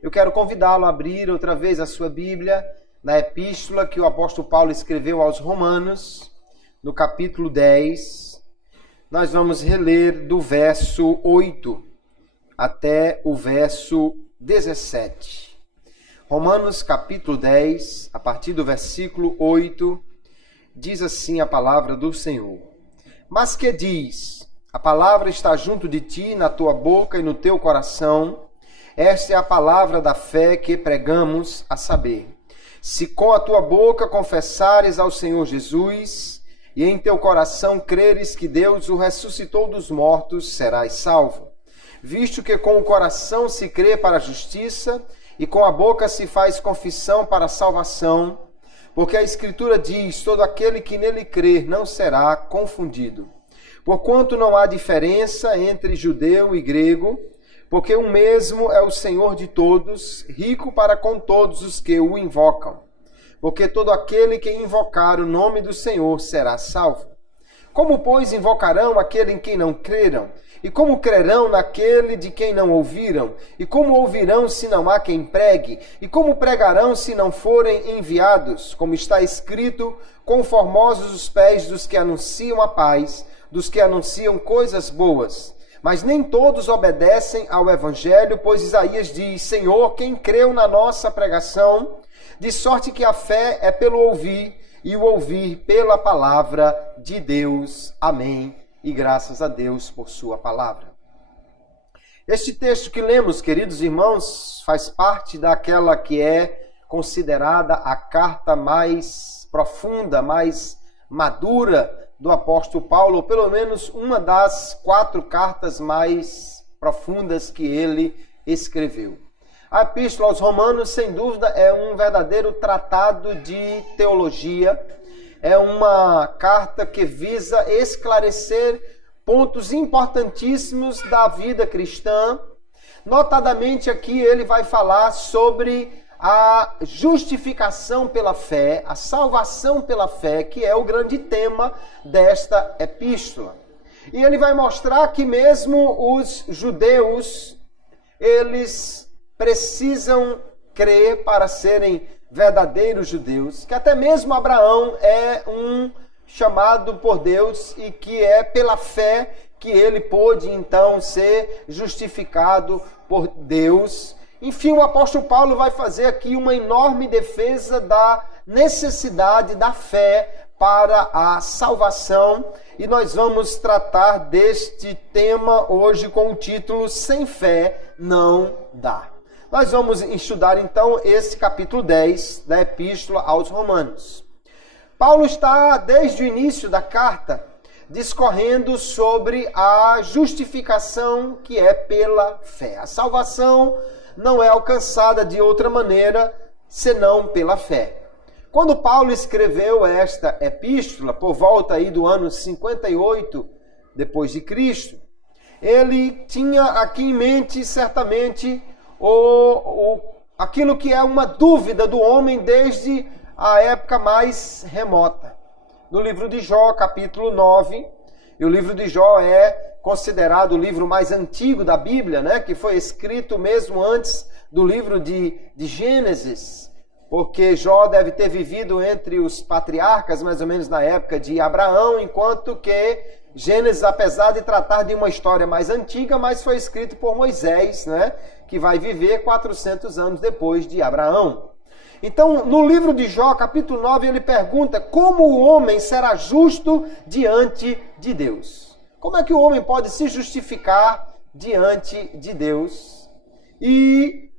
Eu quero convidá-lo a abrir outra vez a sua Bíblia na epístola que o apóstolo Paulo escreveu aos Romanos, no capítulo 10. Nós vamos reler do verso 8 até o verso 17. Romanos, capítulo 10, a partir do versículo 8, diz assim a palavra do Senhor. Mas que diz? A palavra está junto de ti, na tua boca e no teu coração. Esta é a palavra da fé que pregamos, a saber, se com a tua boca confessares ao Senhor Jesus e em teu coração creres que Deus o ressuscitou dos mortos, serás salvo. Visto que com o coração se crê para a justiça e com a boca se faz confissão para a salvação, porque a Escritura diz, todo aquele que nele crer não será confundido. Porquanto não há diferença entre judeu e grego, porque o mesmo é o Senhor de todos, rico para com todos os que o invocam. Porque todo aquele que invocar o nome do Senhor será salvo. Como, pois, invocarão aquele em quem não creram? E como crerão naquele de quem não ouviram? E como ouvirão se não há quem pregue? E como pregarão se não forem enviados? Como está escrito, conformosos os pés dos que anunciam a paz, dos que anunciam coisas boas. Mas nem todos obedecem ao Evangelho, pois Isaías diz, Senhor, quem creu na nossa pregação? De sorte que a fé é pelo ouvir, e o ouvir pela palavra de Deus. Amém. E graças a Deus por sua palavra. Este texto que lemos, queridos irmãos, faz parte daquela que é considerada a carta mais profunda, mais madura do apóstolo Paulo, ou pelo menos uma das 4 cartas mais profundas que ele escreveu. A epístola aos Romanos, sem dúvida, é um verdadeiro tratado de teologia, é uma carta que visa esclarecer pontos importantíssimos da vida cristã. Notadamente aqui ele vai falar sobre a justificação pela fé, a salvação pela fé, que é o grande tema desta epístola. E ele vai mostrar que mesmo os judeus, eles precisam crer para serem verdadeiros judeus, que até mesmo Abraão é um chamado por Deus e que é pela fé que ele pôde então ser justificado por Deus. Enfim, o apóstolo Paulo vai fazer aqui uma enorme defesa da necessidade da fé para a salvação. E nós vamos tratar deste tema hoje com o título Sem Fé Não Dá. Nós vamos estudar então esse capítulo 10 da Epístola aos Romanos. Paulo está, desde o início da carta, discorrendo sobre a justificação que é pela fé. A salvação não é alcançada de outra maneira senão pela fé. Quando Paulo escreveu esta epístola, por volta aí do ano 58 depois de Cristo, ele tinha aqui em mente certamente aquilo que é uma dúvida do homem desde a época mais remota. No livro de Jó, capítulo 9, e o livro de Jó é considerado o livro mais antigo da Bíblia, né? Que foi escrito mesmo antes do livro de Gênesis, porque Jó deve ter vivido entre os patriarcas, mais ou menos na época de Abraão, enquanto que Gênesis, apesar de tratar de uma história mais antiga, mas foi escrito por Moisés, né? Que vai viver 400 anos depois de Abraão. Então, no livro de Jó, capítulo 9, ele pergunta como o homem será justo diante de Deus. Como é que o homem pode se justificar diante de Deus? E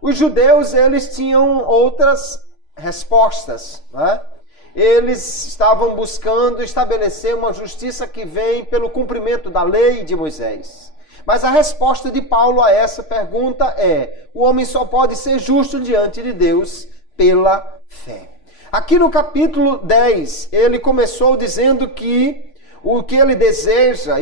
os judeus, eles tinham outras respostas, né? Eles estavam buscando estabelecer uma justiça que vem pelo cumprimento da lei de Moisés. Mas a resposta de Paulo a essa pergunta é: o homem só pode ser justo diante de Deus pela fé. Aqui no capítulo 10, ele começou dizendo que o que ele deseja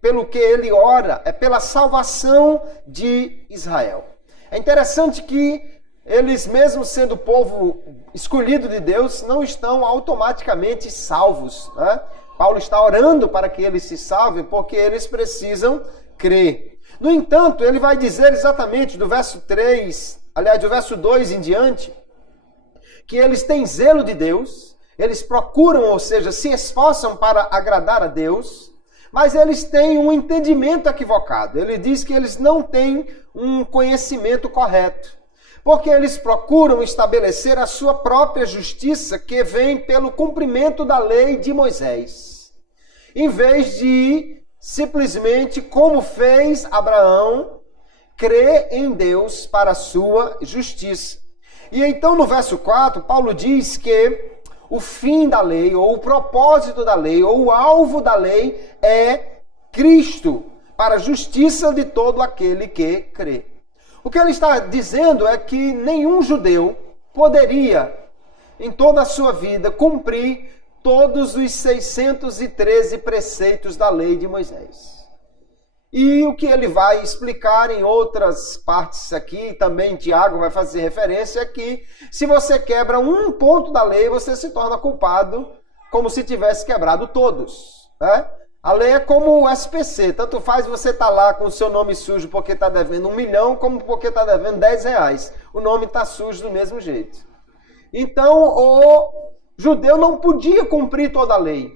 pelo que ele ora é pela salvação de Israel. É interessante que eles mesmo sendo povo escolhido de Deus, não estão automaticamente salvos, né? Paulo está orando para que eles se salvem, porque eles precisam crer. No entanto, ele vai dizer exatamente do verso 3, aliás, do verso 2 em diante, que eles têm zelo de Deus, eles procuram, ou seja, se esforçam para agradar a Deus, mas eles têm um entendimento equivocado. Ele diz que eles não têm um conhecimento correto, porque eles procuram estabelecer a sua própria justiça, que vem pelo cumprimento da lei de Moisés, em vez de simplesmente, como fez Abraão, crer em Deus para a sua justiça. E então no verso 4, Paulo diz que o fim da lei, ou o propósito da lei, ou o alvo da lei é Cristo, para a justiça de todo aquele que crê. O que ele está dizendo é que nenhum judeu poderia, em toda a sua vida, cumprir todos os 613 preceitos da lei de Moisés. E o que ele vai explicar em outras partes aqui, também Tiago vai fazer referência, é que se você quebra um ponto da lei, você se torna culpado como se tivesse quebrado todos, né? A lei é como o SPC, tanto faz você estar lá com o seu nome sujo porque está devendo 1 milhão, como porque está devendo R$10. O nome está sujo do mesmo jeito. Então, o judeu não podia cumprir toda a lei.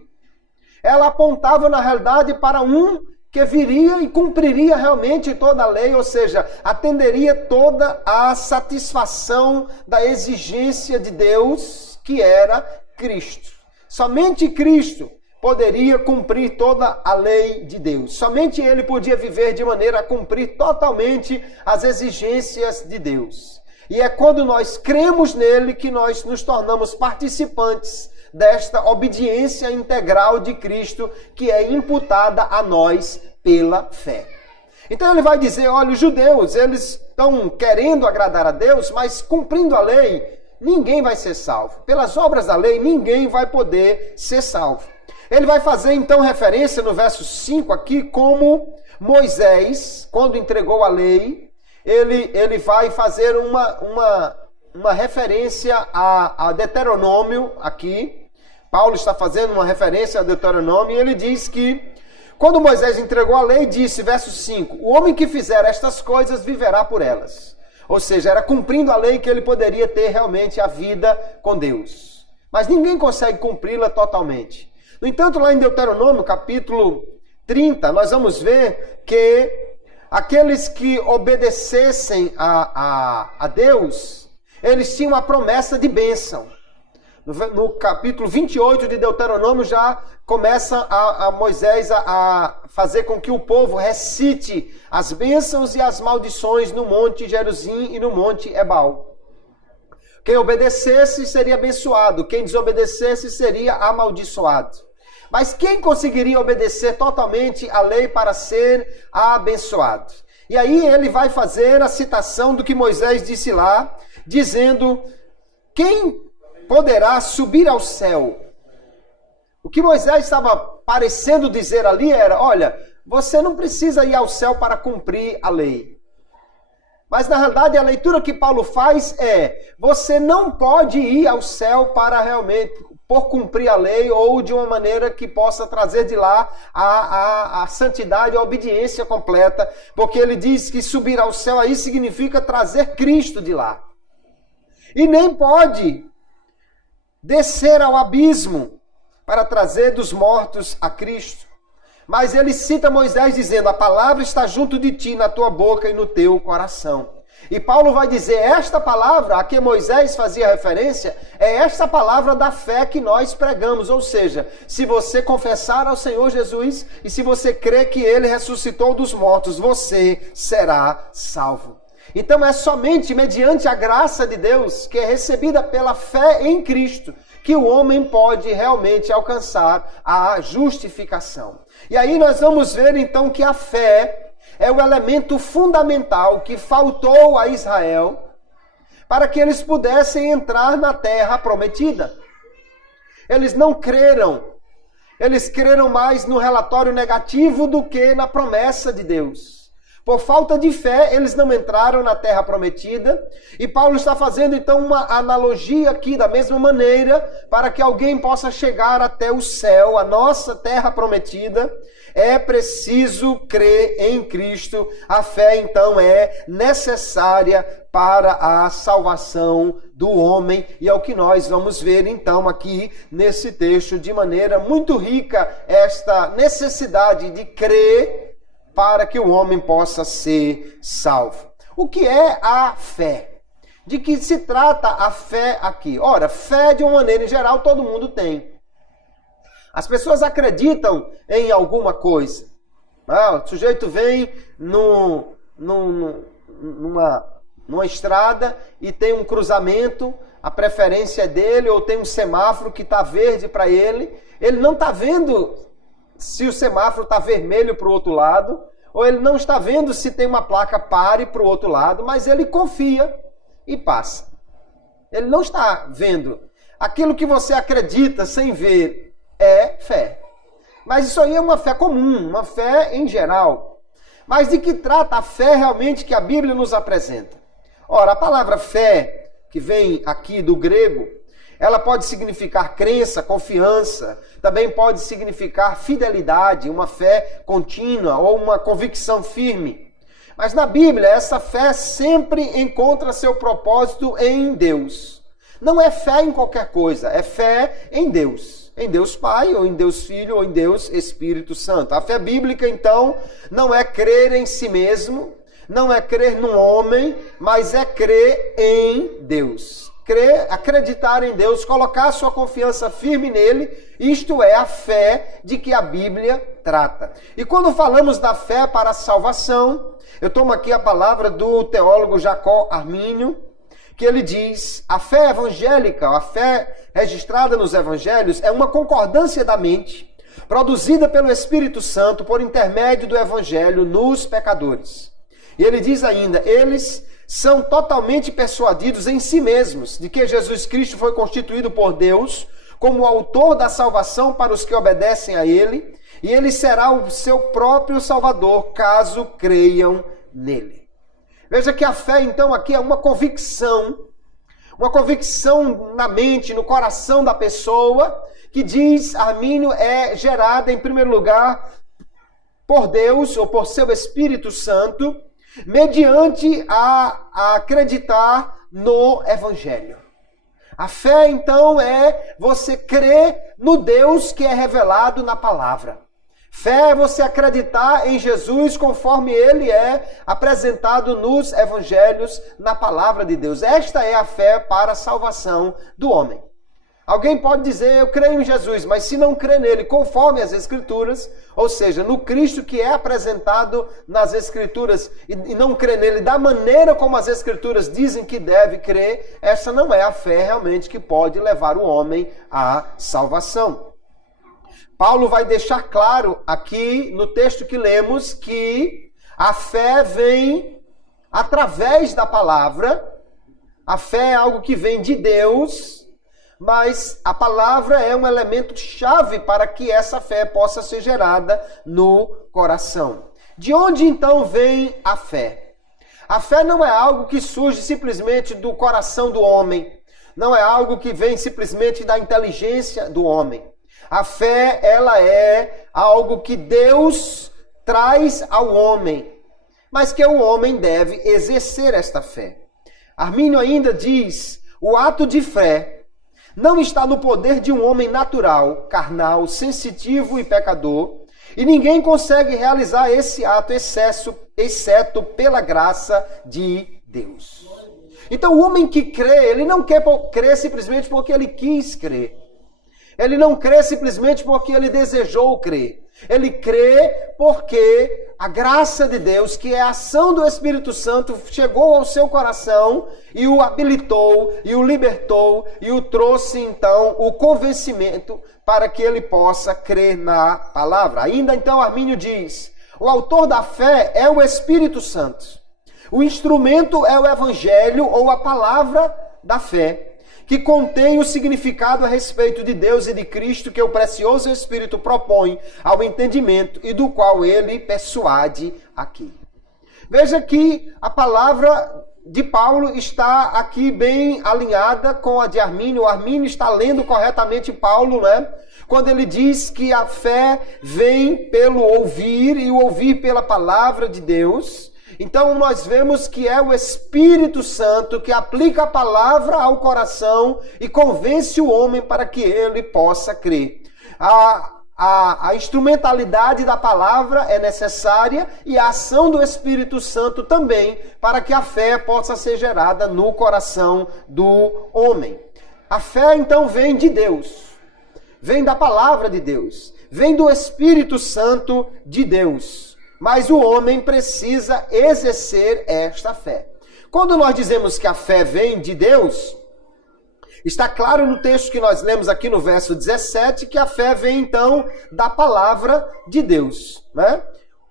Ela apontava, na realidade, para um que viria e cumpriria realmente toda a lei, ou seja, atenderia toda a satisfação da exigência de Deus, que era Cristo. Somente Cristo poderia cumprir toda a lei de Deus. Somente ele podia viver de maneira a cumprir totalmente as exigências de Deus. E é quando nós cremos nele que nós nos tornamos participantes desta obediência integral de Cristo, que é imputada a nós pela fé. Então ele vai dizer, olha, os judeus, eles estão querendo agradar a Deus, mas cumprindo a lei, ninguém vai ser salvo. Pelas obras da lei, ninguém vai poder ser salvo. Ele vai fazer então referência no verso 5 aqui, como Moisés, quando entregou a lei, ele vai fazer uma referência a Deuteronômio aqui. Paulo está fazendo uma referência a Deuteronômio e ele diz que quando Moisés entregou a lei, disse, verso 5, o homem que fizer estas coisas viverá por elas. Ou seja, era cumprindo a lei que ele poderia ter realmente a vida com Deus. Mas ninguém consegue cumpri-la totalmente. No entanto, lá em Deuteronômio, capítulo 30, nós vamos ver que aqueles que obedecessem a Deus, eles tinham a promessa de bênção. No capítulo 28 de Deuteronômio já começa a Moisés a fazer com que o povo recite as bênçãos e as maldições no monte Gerizim e no monte Ebal. Quem obedecesse seria abençoado, quem desobedecesse seria amaldiçoado. Mas quem conseguiria obedecer totalmente a lei para ser abençoado? E aí ele vai fazer a citação do que Moisés disse lá, dizendo, quem poderá subir ao céu? O que Moisés estava parecendo dizer ali era, olha, você não precisa ir ao céu para cumprir a lei. Mas na realidade a leitura que Paulo faz é, você não pode ir ao céu para realmente, por cumprir a lei ou de uma maneira que possa trazer de lá a santidade, a obediência completa, porque ele diz que subir ao céu aí significa trazer Cristo de lá. E nem pode descer ao abismo para trazer dos mortos a Cristo. Mas ele cita Moisés dizendo, a palavra está junto de ti, na tua boca e no teu coração. E Paulo vai dizer, esta palavra a que Moisés fazia referência, é esta palavra da fé que nós pregamos. Ou seja, se você confessar ao Senhor Jesus e se você crer que ele ressuscitou dos mortos, você será salvo. Então é somente mediante a graça de Deus, que é recebida pela fé em Cristo, que o homem pode realmente alcançar a justificação. E aí nós vamos ver então que a fé é o elemento fundamental que faltou a Israel para que eles pudessem entrar na terra prometida. Eles não creram. Eles creram mais no relatório negativo do que na promessa de Deus. Por falta de fé, eles não entraram na terra prometida. E Paulo está fazendo então uma analogia aqui da mesma maneira, para que alguém possa chegar até o céu, a nossa terra prometida. É preciso crer em Cristo. A fé então é necessária para a salvação do homem. E é o que nós vamos ver então aqui nesse texto de maneira muito rica, esta necessidade de crer para que o homem possa ser salvo. O que é a fé? De que se trata a fé aqui? Ora, fé de uma maneira em geral todo mundo tem. As pessoas acreditam em alguma coisa. O sujeito vem numa estrada e tem um cruzamento, a preferência é dele, ou tem um semáforo que está verde para ele. Ele não está vendo se o semáforo está vermelho para o outro lado, ou ele não está vendo se tem uma placa pare para o outro lado, mas ele confia e passa. Ele não está vendo. Aquilo que você acredita sem ver é fé. Mas isso aí é uma fé comum, uma fé em geral. Mas de que trata a fé realmente que a Bíblia nos apresenta? Ora, a palavra fé, que vem aqui do grego, ela pode significar crença, confiança, também pode significar fidelidade, uma fé contínua ou uma convicção firme. Mas na Bíblia, essa fé sempre encontra seu propósito em Deus. Não é fé em qualquer coisa, é fé em Deus. Em Deus Pai, ou em Deus Filho, ou em Deus Espírito Santo. A fé bíblica, então, não é crer em si mesmo, não é crer num homem, mas é crer em Deus. Crer, acreditar em Deus, colocar sua confiança firme nele, isto é a fé de que a Bíblia trata. E quando falamos da fé para a salvação, eu tomo aqui a palavra do teólogo Jacó Armínio, que ele diz: a fé evangélica, a fé registrada nos evangelhos, é uma concordância da mente, produzida pelo Espírito Santo por intermédio do evangelho nos pecadores. E ele diz ainda: eles são totalmente persuadidos em si mesmos de que Jesus Cristo foi constituído por Deus como o autor da salvação para os que obedecem a ele, e ele será o seu próprio Salvador, caso creiam nele. Veja que a fé, então, aqui é uma convicção na mente, no coração da pessoa, que diz Armínio é gerada, em primeiro lugar, por Deus ou por seu Espírito Santo, mediante a acreditar no Evangelho. A fé, então, é você crer no Deus que é revelado na palavra. Fé é você acreditar em Jesus conforme ele é apresentado nos evangelhos, na palavra de Deus. Esta é a fé para a salvação do homem. Alguém pode dizer, eu creio em Jesus, mas se não crê nele conforme as Escrituras, ou seja, no Cristo que é apresentado nas Escrituras, e não crê nele da maneira como as Escrituras dizem que deve crer, essa não é a fé realmente que pode levar o homem à salvação. Paulo vai deixar claro aqui no texto que lemos que a fé vem através da palavra, a fé é algo que vem de Deus, mas a palavra é um elemento chave para que essa fé possa ser gerada no coração. De onde então vem a fé? A fé não é algo que surge simplesmente do coração do homem, não é algo que vem simplesmente da inteligência do homem. A fé, ela é algo que Deus traz ao homem, mas que o homem deve exercer esta fé. Armínio ainda diz, o ato de fé não está no poder de um homem natural, carnal, sensitivo e pecador, e ninguém consegue realizar esse ato exceto pela graça de Deus. Então o homem que crê, ele não quer crer simplesmente porque ele quis crer. Ele não crê simplesmente porque ele desejou crer. Ele crê porque a graça de Deus, que é a ação do Espírito Santo, chegou ao seu coração e o habilitou, e o libertou, e o trouxe, então, o convencimento para que ele possa crer na palavra. Ainda então, Armínio diz, o autor da fé é o Espírito Santo. O instrumento é o Evangelho ou a palavra da fé, que contém o significado a respeito de Deus e de Cristo que o precioso Espírito propõe ao entendimento e do qual ele persuade aqui. Veja que a palavra de Paulo está aqui bem alinhada com a de Armínio. O Armínio está lendo corretamente Paulo, né? Quando ele diz que a fé vem pelo ouvir e o ouvir pela palavra de Deus. Então nós vemos que é o Espírito Santo que aplica a palavra ao coração e convence o homem para que ele possa crer. A instrumentalidade da palavra é necessária e a ação do Espírito Santo também, para que a fé possa ser gerada no coração do homem. A fé então vem de Deus, vem da palavra de Deus, vem do Espírito Santo de Deus, mas o homem precisa exercer esta fé. Quando nós dizemos que a fé vem de Deus, está claro no texto que nós lemos aqui no verso 17 que a fé vem então da palavra de Deus, né?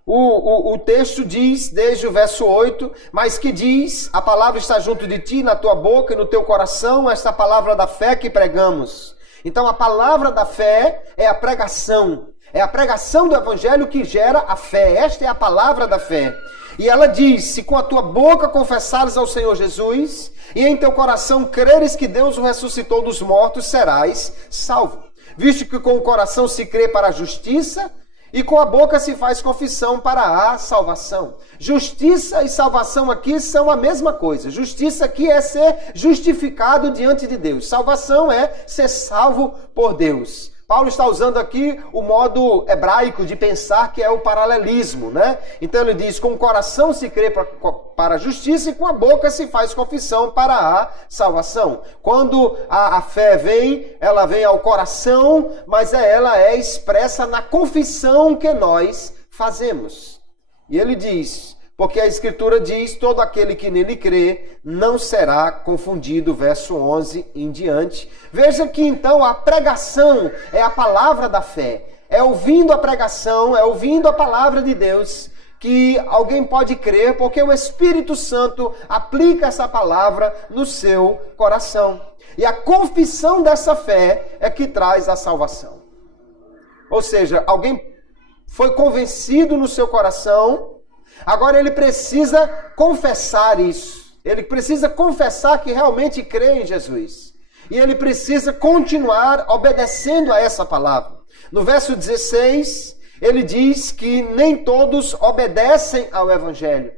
O texto diz, desde o verso 8, mas que diz, a palavra está junto de ti, na tua boca e no teu coração, esta palavra da fé que pregamos. Então a palavra da fé é a pregação do evangelho que gera a fé, esta é a palavra da fé. E ela diz, se com a tua boca confessares ao Senhor Jesus, e em teu coração creres que Deus o ressuscitou dos mortos, serás salvo. Visto que com o coração se crê para a justiça, e com a boca se faz confissão para a salvação. Justiça e salvação aqui são a mesma coisa. Justiça aqui é ser justificado diante de Deus. Salvação é ser salvo por Deus. Paulo está usando aqui o modo hebraico de pensar, que é o paralelismo, né? Então ele diz, com o coração se crê para a justiça e com a boca se faz confissão para a salvação. Quando a fé vem, ela vem ao coração, mas ela é expressa na confissão que nós fazemos. E ele diz, porque a Escritura diz, todo aquele que nele crê não será confundido, verso 11 em diante. Veja que então a pregação é a palavra da fé. É ouvindo a pregação, é ouvindo a palavra de Deus que alguém pode crer, porque o Espírito Santo aplica essa palavra no seu coração. E a confissão dessa fé é que traz a salvação. Ou seja, alguém foi convencido no seu coração. Agora ele precisa confessar isso. Ele precisa confessar que realmente crê em Jesus. E ele precisa continuar obedecendo a essa palavra. No verso 16, ele diz que nem todos obedecem ao Evangelho.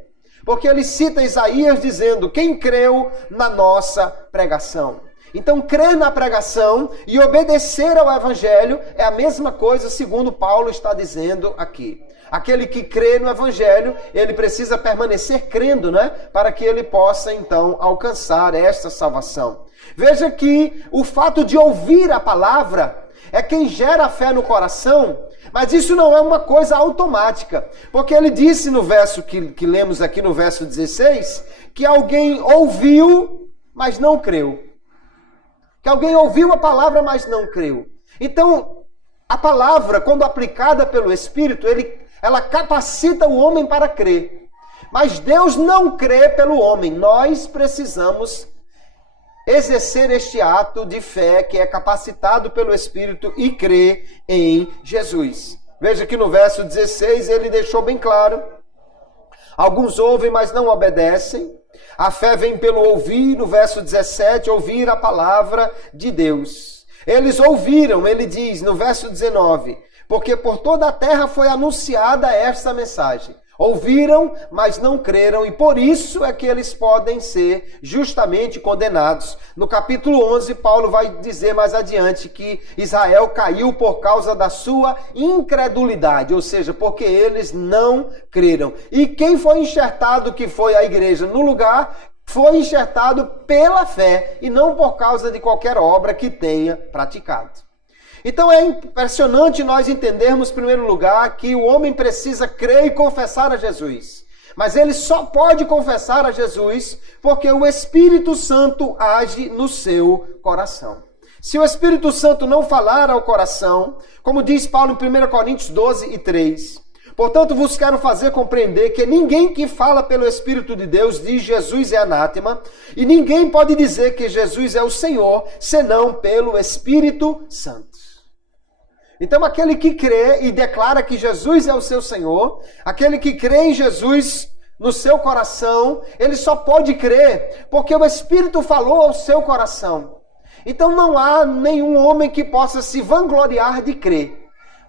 Porque ele cita Isaías dizendo, quem creu na nossa pregação. Então, crer na pregação e obedecer ao Evangelho é a mesma coisa, segundo Paulo está dizendo aqui. Aquele que crê no Evangelho, ele precisa permanecer crendo, né? Para que ele possa, então, alcançar esta salvação. Veja que o fato de ouvir a palavra é quem gera a fé no coração, mas isso não é uma coisa automática. Porque ele disse no verso que lemos aqui no verso 16, que alguém ouviu, mas não creu. Que alguém ouviu a palavra, mas não creu. Então, a palavra, quando aplicada pelo Espírito, ela capacita o homem para crer. Mas Deus não crê pelo homem. Nós precisamos exercer este ato de fé que é capacitado pelo Espírito e crer em Jesus. Veja que no verso 16 ele deixou bem claro. Alguns ouvem, mas não obedecem. A fé vem pelo ouvir, no verso 17, ouvir a palavra de Deus. Eles ouviram, ele diz no verso 19, porque por toda a terra foi anunciada esta mensagem. Ouviram, mas não creram, e por isso é que eles podem ser justamente condenados. No capítulo 11, Paulo vai dizer mais adiante que Israel caiu por causa da sua incredulidade, ou seja, porque eles não creram. E quem foi enxertado, que foi a igreja no lugar, foi enxertado pela fé e não por causa de qualquer obra que tenha praticado. Então é impressionante nós entendermos, em primeiro lugar, que o homem precisa crer e confessar a Jesus. Mas ele só pode confessar a Jesus porque o Espírito Santo age no seu coração. Se o Espírito Santo não falar ao coração, como diz Paulo em 1 Coríntios 12 e 3, portanto vos quero fazer compreender que ninguém que fala pelo Espírito de Deus diz Jesus é anátema, e ninguém pode dizer que Jesus é o Senhor, senão pelo Espírito Santo. Então aquele que crê e declara que Jesus é o seu Senhor, aquele que crê em Jesus no seu coração, ele só pode crer porque o Espírito falou ao seu coração. Então não há nenhum homem que possa se vangloriar de crer.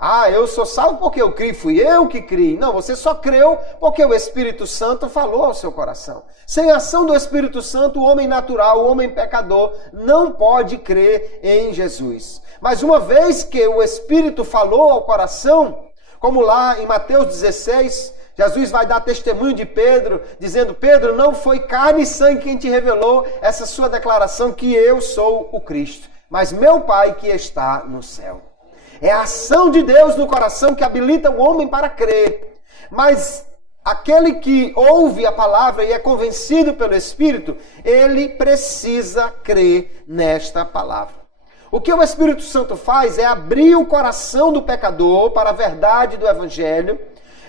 Ah, eu sou salvo porque eu criei, fui eu que criei. Não, você só creu porque o Espírito Santo falou ao seu coração. Sem a ação do Espírito Santo, o homem natural, o homem pecador, não pode crer em Jesus. Mas uma vez que o Espírito falou ao coração, como lá em Mateus 16, Jesus vai dar testemunho de Pedro, dizendo: Pedro, não foi carne e sangue quem te revelou essa sua declaração que eu sou o Cristo, mas meu Pai que está no céu. É a ação de Deus no coração que habilita o homem para crer. Mas aquele que ouve a palavra e é convencido pelo Espírito, ele precisa crer nesta palavra. O que o Espírito Santo faz é abrir o coração do pecador para a verdade do Evangelho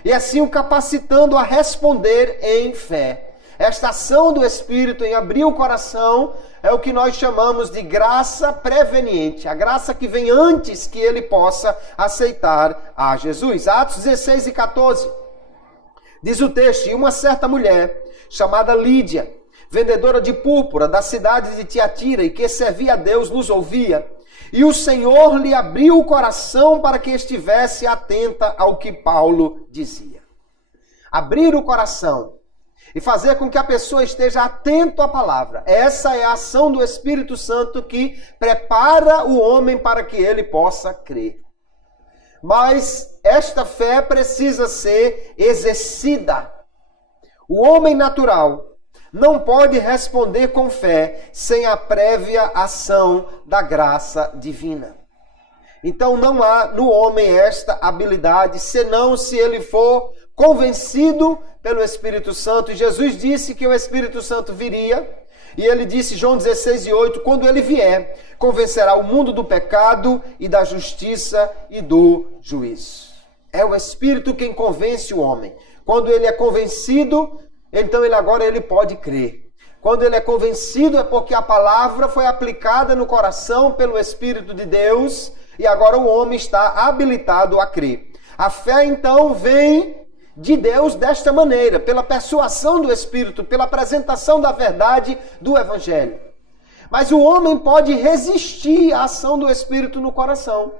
e assim o capacitando a responder em fé. Esta ação do Espírito em abrir o coração é o que nós chamamos de graça preveniente, a graça que vem antes que ele possa aceitar a Jesus. Atos 16 e 14, diz o texto: e uma certa mulher, chamada Lídia, vendedora de púrpura da cidade de Tiatira, e que servia a Deus, nos ouvia. E o Senhor lhe abriu o coração para que estivesse atenta ao que Paulo dizia. Abrir o coração e fazer com que a pessoa esteja atento à palavra. Essa é a ação do Espírito Santo que prepara o homem para que ele possa crer. Mas esta fé precisa ser exercida. O homem natural não pode responder com fé sem a prévia ação da graça divina. Então não há no homem esta habilidade, senão se ele for convencido pelo Espírito Santo. E Jesus disse que o Espírito Santo viria, e ele disse, João 16:8, quando ele vier, convencerá o mundo do pecado e da justiça e do juízo. É o Espírito quem convence o homem. Quando ele é convencido, então ele pode crer. Quando ele é convencido é porque a palavra foi aplicada no coração pelo Espírito de Deus e agora o homem está habilitado a crer. A fé então vem de Deus desta maneira, pela persuasão do Espírito, pela apresentação da verdade do Evangelho. Mas o homem pode resistir à ação do Espírito no coração.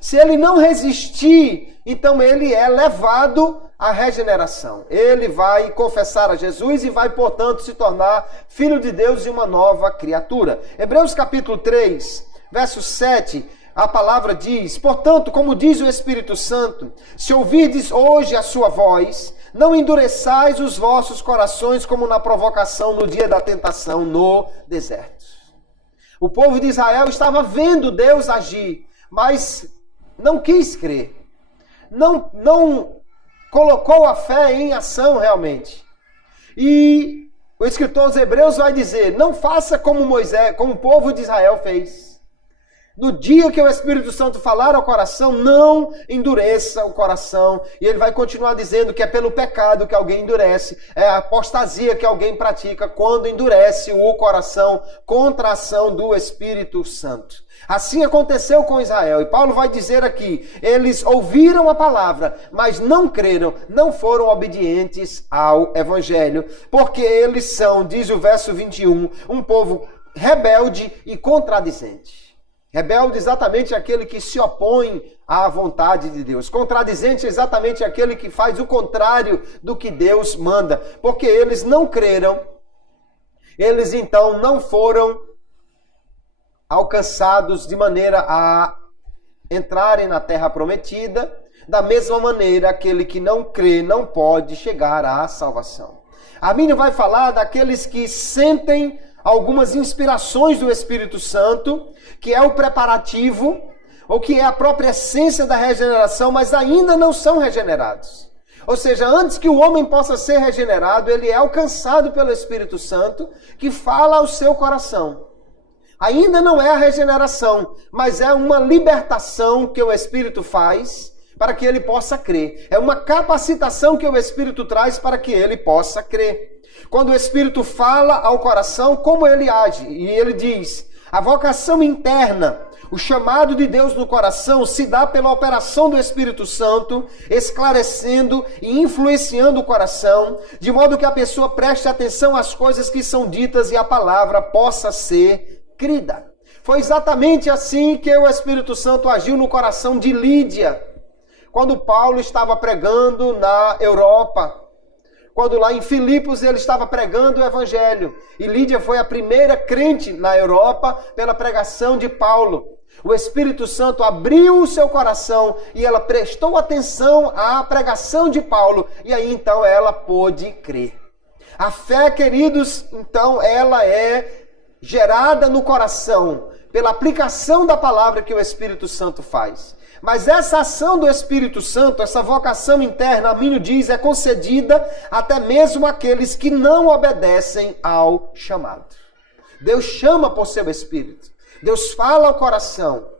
Se ele não resistir, então ele é levado à regeneração. Ele vai confessar a Jesus e vai, portanto, se tornar filho de Deus e uma nova criatura. Hebreus capítulo 3, verso 7, a palavra diz: portanto, como diz o Espírito Santo, se ouvirdes hoje a sua voz, não endureçais os vossos corações como na provocação no dia da tentação no deserto. O povo de Israel estava vendo Deus agir, mas não quis crer. Não colocou a fé em ação realmente. E o escritor aos Hebreus vai dizer: não faça como Moisés, como o povo de Israel fez. No dia que o Espírito Santo falar ao coração, não endureça o coração. E ele vai continuar dizendo que é pelo pecado que alguém endurece, é a apostasia que alguém pratica quando endurece o coração contra a ação do Espírito Santo. Assim aconteceu com Israel. E Paulo vai dizer aqui, eles ouviram a palavra, mas não creram, não foram obedientes ao Evangelho, porque eles são, diz o verso 21, um povo rebelde e contradizente. Rebelde exatamente aquele que se opõe à vontade de Deus. Contradizente exatamente aquele que faz o contrário do que Deus manda. Porque eles não creram, eles então não foram alcançados de maneira a entrarem na terra prometida. Da mesma maneira, aquele que não crê não pode chegar à salvação. Armínio vai falar daqueles que sentem algumas inspirações do Espírito Santo, que é o preparativo, ou que é a própria essência da regeneração, mas ainda não são regenerados. Ou seja, antes que o homem possa ser regenerado, ele é alcançado pelo Espírito Santo, que fala ao seu coração. Ainda não é a regeneração, mas é uma libertação que o Espírito faz para que ele possa crer. É uma capacitação que o Espírito traz para que ele possa crer. Quando o Espírito fala ao coração, como ele age? E ele diz: A vocação interna, o chamado de Deus no coração, se dá pela operação do Espírito Santo, esclarecendo e influenciando o coração, de modo que a pessoa preste atenção às coisas que são ditas e a palavra possa ser crida. Foi exatamente assim que o Espírito Santo agiu no coração de Lídia, quando Paulo estava pregando na Europa. Quando lá em Filipos ele estava pregando o Evangelho. E Lídia foi a primeira crente na Europa pela pregação de Paulo. O Espírito Santo abriu o seu coração e ela prestou atenção à pregação de Paulo. E aí então ela pôde crer. A fé, queridos, então ela é gerada no coração pela aplicação da palavra que o Espírito Santo faz. Mas essa ação do Espírito Santo, essa vocação interna, Armínio diz, é concedida até mesmo àqueles que não obedecem ao chamado. Deus chama por seu Espírito. Deus fala ao coração.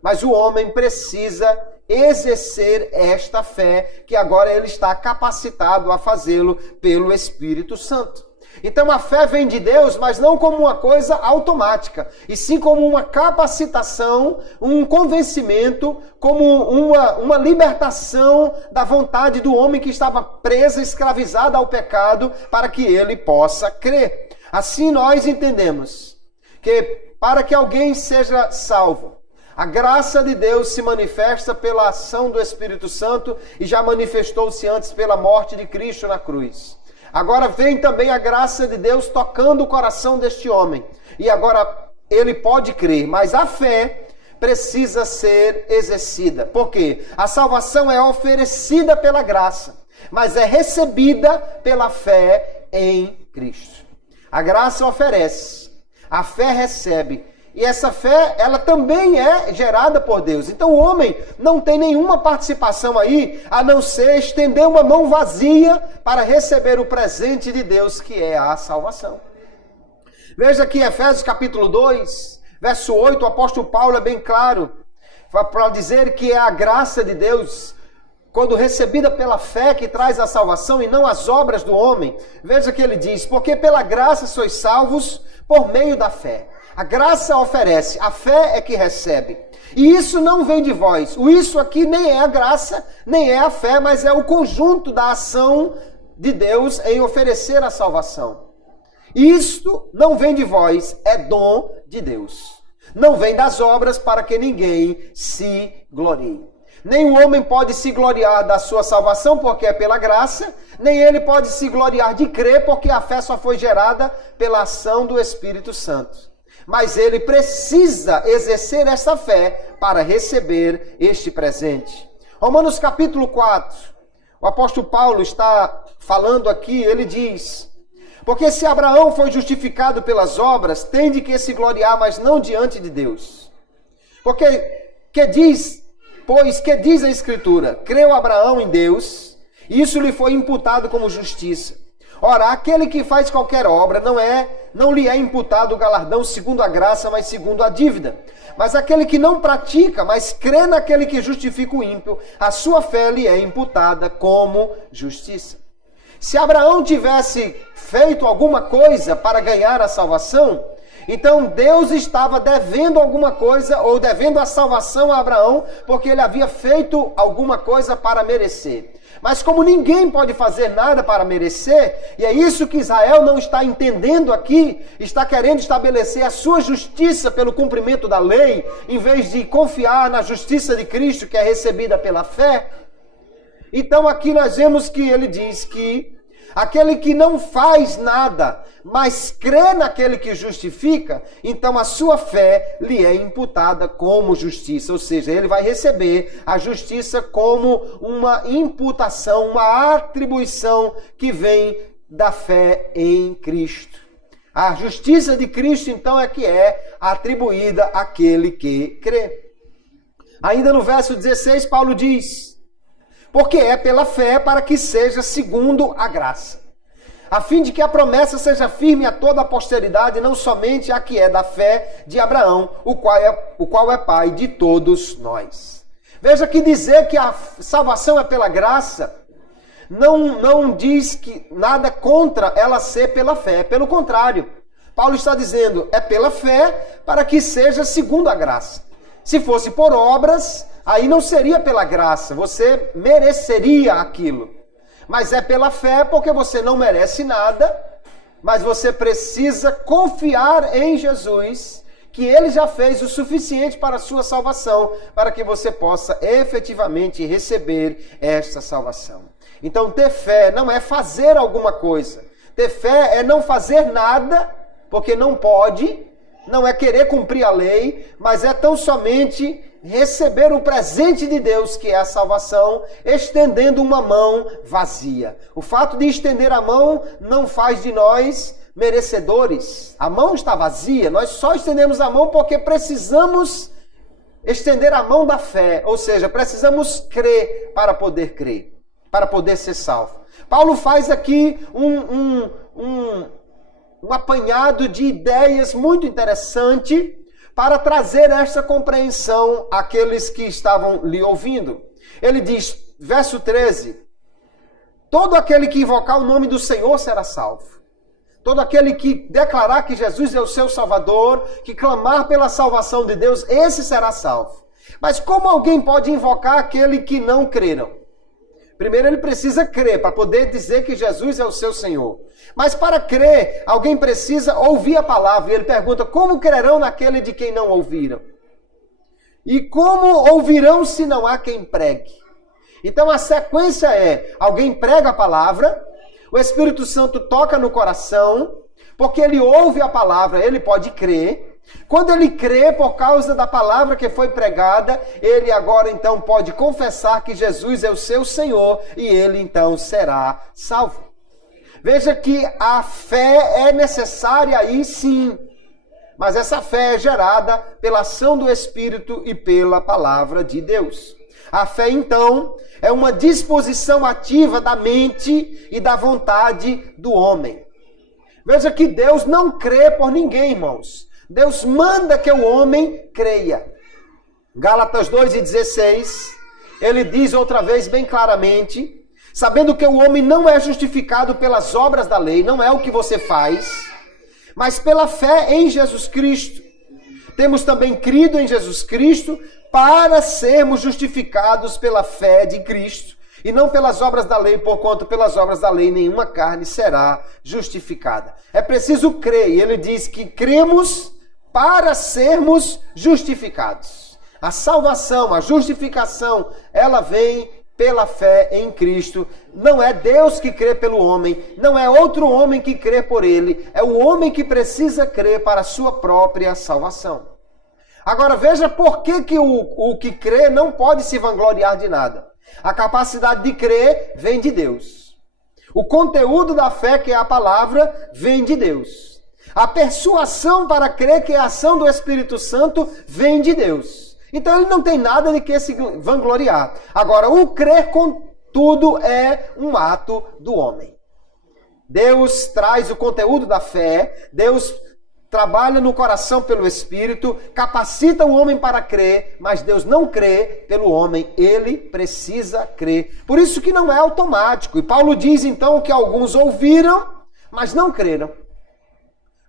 Mas o homem precisa exercer esta fé, que agora ele está capacitado a fazê-lo pelo Espírito Santo. Então a fé vem de Deus, mas não como uma coisa automática, e sim como uma capacitação, um convencimento, como uma libertação da vontade do homem que estava preso, escravizado ao pecado, para que ele possa crer. Assim nós entendemos que para que alguém seja salvo, a graça de Deus se manifesta pela ação do Espírito Santo e já manifestou-se antes pela morte de Cristo na cruz. Agora vem também a graça de Deus tocando o coração deste homem. E agora ele pode crer, mas a fé precisa ser exercida. Por quê? A salvação é oferecida pela graça, mas é recebida pela fé em Cristo. A graça oferece, a fé recebe. E essa fé, ela também é gerada por Deus. Então o homem não tem nenhuma participação aí, a não ser estender uma mão vazia para receber o presente de Deus, que é a salvação. Veja aqui Efésios capítulo 2, verso 8, o apóstolo Paulo é bem claro, para dizer que é a graça de Deus, quando recebida pela fé, que traz a salvação e não as obras do homem. Veja que ele diz, porque pela graça sois salvos por meio da fé. A graça oferece, a fé é que recebe. E isso não vem de vós. O isso aqui nem é a graça, nem é a fé, mas é o conjunto da ação de Deus em oferecer a salvação. Isto não vem de vós, é dom de Deus. Não vem das obras para que ninguém se glorie. Nem o homem pode se gloriar da sua salvação porque é pela graça, nem ele pode se gloriar de crer porque a fé só foi gerada pela ação do Espírito Santo. Mas ele precisa exercer essa fé para receber este presente. Romanos capítulo 4, o apóstolo Paulo está falando aqui, ele diz, porque se Abraão foi justificado pelas obras, tem de que se gloriar, mas não diante de Deus. Porque, que diz a Escritura? Creu Abraão em Deus, e isso lhe foi imputado como justiça. Ora, aquele que faz qualquer obra não lhe é imputado o galardão segundo a graça, mas segundo a dívida. Mas aquele que não pratica, mas crê naquele que justifica o ímpio, a sua fé lhe é imputada como justiça. Se Abraão tivesse feito alguma coisa para ganhar a salvação, então Deus estava devendo alguma coisa, ou devendo a salvação a Abraão, porque ele havia feito alguma coisa para merecer. Mas como ninguém pode fazer nada para merecer, e é isso que Israel não está entendendo aqui, está querendo estabelecer a sua justiça pelo cumprimento da lei, em vez de confiar na justiça de Cristo, que é recebida pela fé. Então aqui nós vemos que ele diz que aquele que não faz nada, mas crê naquele que justifica, então a sua fé lhe é imputada como justiça. Ou seja, ele vai receber a justiça como uma imputação, uma atribuição que vem da fé em Cristo. A justiça de Cristo, então, é que é atribuída àquele que crê. Ainda no verso 16, Paulo diz, porque é pela fé para que seja segundo a graça, a fim de que a promessa seja firme a toda a posteridade, não somente a que é da fé de Abraão, o qual é pai de todos nós. Veja que dizer que a salvação é pela graça, não diz que nada contra ela ser pela fé, pelo contrário. Paulo está dizendo, é pela fé para que seja segundo a graça. Se fosse por obras, aí não seria pela graça, você mereceria aquilo. Mas é pela fé porque você não merece nada, mas você precisa confiar em Jesus, que ele já fez o suficiente para a sua salvação, para que você possa efetivamente receber esta salvação. Então, ter fé não é fazer alguma coisa. Ter fé é não fazer nada, porque não pode, não é querer cumprir a lei, mas é tão somente receber o presente de Deus, que é a salvação, estendendo uma mão vazia. O fato de estender a mão não faz de nós merecedores. A mão está vazia, nós só estendemos a mão porque precisamos estender a mão da fé, ou seja, precisamos crer, para poder ser salvo. Paulo faz aqui um apanhado de ideias muito interessante para trazer esta compreensão àqueles que estavam lhe ouvindo. Ele diz, verso 13, todo aquele que invocar o nome do Senhor será salvo. Todo aquele que declarar que Jesus é o seu Salvador, que clamar pela salvação de Deus, esse será salvo. Mas como alguém pode invocar aquele que não creram? Primeiro ele precisa crer para poder dizer que Jesus é o seu Senhor. Mas para crer, alguém precisa ouvir a palavra. E ele pergunta, como crerão naquele de quem não ouviram? E como ouvirão se não há quem pregue? Então a sequência é, alguém prega a palavra, o Espírito Santo toca no coração, porque ele ouve a palavra, ele pode crer. Quando ele crê por causa da palavra que foi pregada, ele agora então pode confessar que Jesus é o seu Senhor e ele então será salvo. Veja que a fé é necessária aí sim, mas essa fé é gerada pela ação do Espírito e pela palavra de Deus. A fé então é uma disposição ativa da mente e da vontade do homem. Veja que Deus não crê por ninguém, irmãos. Deus manda que o homem creia. Gálatas 2:16, ele diz outra vez bem claramente, sabendo que o homem não é justificado pelas obras da lei, não é o que você faz, mas pela fé em Jesus Cristo. Temos também crido em Jesus Cristo para sermos justificados pela fé de Cristo, e não pelas obras da lei, porquanto pelas obras da lei nenhuma carne será justificada. É preciso crer, e ele diz que cremos para sermos justificados. A salvação, a justificação, ela vem pela fé em Cristo. Não é Deus que crê pelo homem, não é outro homem que crê por ele, é o homem que precisa crer para a sua própria salvação. Agora veja por que o que crê não pode se vangloriar de nada. A capacidade de crer vem de Deus. O conteúdo da fé, que é a palavra, vem de Deus. A persuasão para crer, que é a ação do Espírito Santo, vem de Deus. Então ele não tem nada de que se vangloriar. Agora, o crer, contudo, é um ato do homem. Deus traz o conteúdo da fé, Deus trabalha no coração pelo Espírito, capacita o homem para crer, mas Deus não crê pelo homem, ele precisa crer. Por isso que não é automático. E Paulo diz então que alguns ouviram, mas não creram.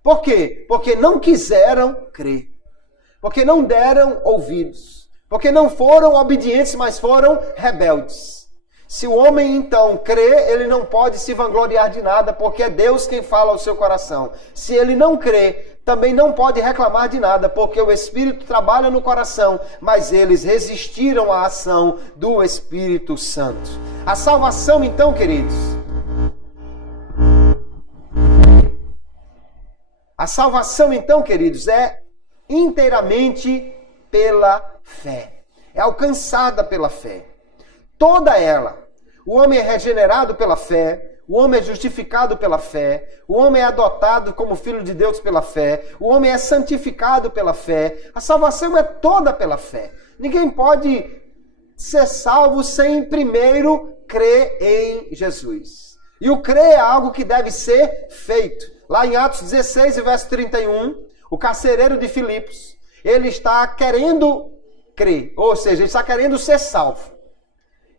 Por quê? Porque não quiseram crer. Porque não deram ouvidos. Porque não foram obedientes, mas foram rebeldes. Se o homem então crê, ele não pode se vangloriar de nada, porque é Deus quem fala ao seu coração. Se ele não crê, também não pode reclamar de nada, porque o Espírito trabalha no coração, mas eles resistiram à ação do Espírito Santo. A salvação então, queridos, é inteiramente pela fé. É alcançada pela fé. Toda ela. O homem é regenerado pela fé, o homem é justificado pela fé, o homem é adotado como filho de Deus pela fé, o homem é santificado pela fé. A salvação é toda pela fé. Ninguém pode ser salvo sem primeiro crer em Jesus. E o crer é algo que deve ser feito. Lá em Atos 16, verso 31, o carcereiro de Filipos, ele está querendo crer, ou seja, ele está querendo ser salvo.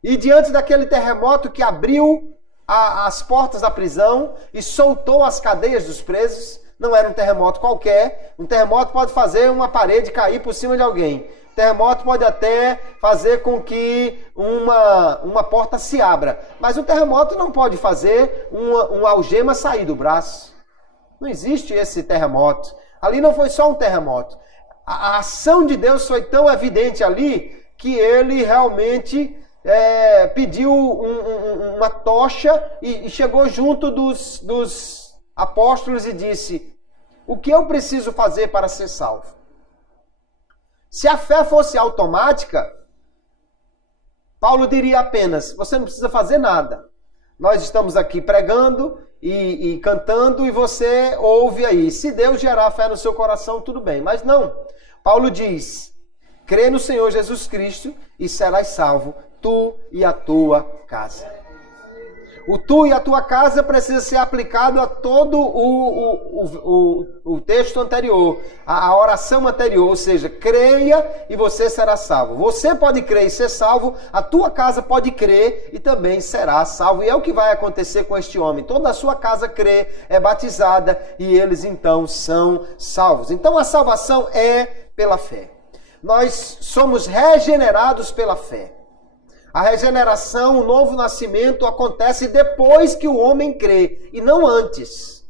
E diante daquele terremoto que abriu as portas da prisão e soltou as cadeias dos presos, Não era um terremoto qualquer. Um terremoto pode fazer uma parede cair por cima de alguém. Um terremoto pode até fazer com que uma porta se abra. Mas o terremoto não pode fazer uma algema sair do braço. Não existe esse terremoto. Ali não foi só um terremoto. A ação de Deus foi tão evidente ali que ele realmente pediu uma tocha e chegou junto dos apóstolos e disse: o que eu preciso fazer para ser salvo? Se a fé fosse automática, Paulo diria apenas: você não precisa fazer nada. Nós estamos aqui pregando e cantando e você ouve aí. Se Deus gerar fé no seu coração, tudo bem. Mas não. Paulo diz: crê no Senhor Jesus Cristo e serás salvo, tu e a tua casa. O tu e a tua casa precisa ser aplicado a todo o texto anterior, a oração anterior, ou seja, creia e você será salvo. Você pode crer e ser salvo, a tua casa pode crer e também será salvo. E é o que vai acontecer com este homem. Toda a sua casa crê, é batizada e eles então são salvos. Então a salvação é pela fé. Nós somos regenerados pela fé. A regeneração, o novo nascimento acontece depois que o homem crê e não antes.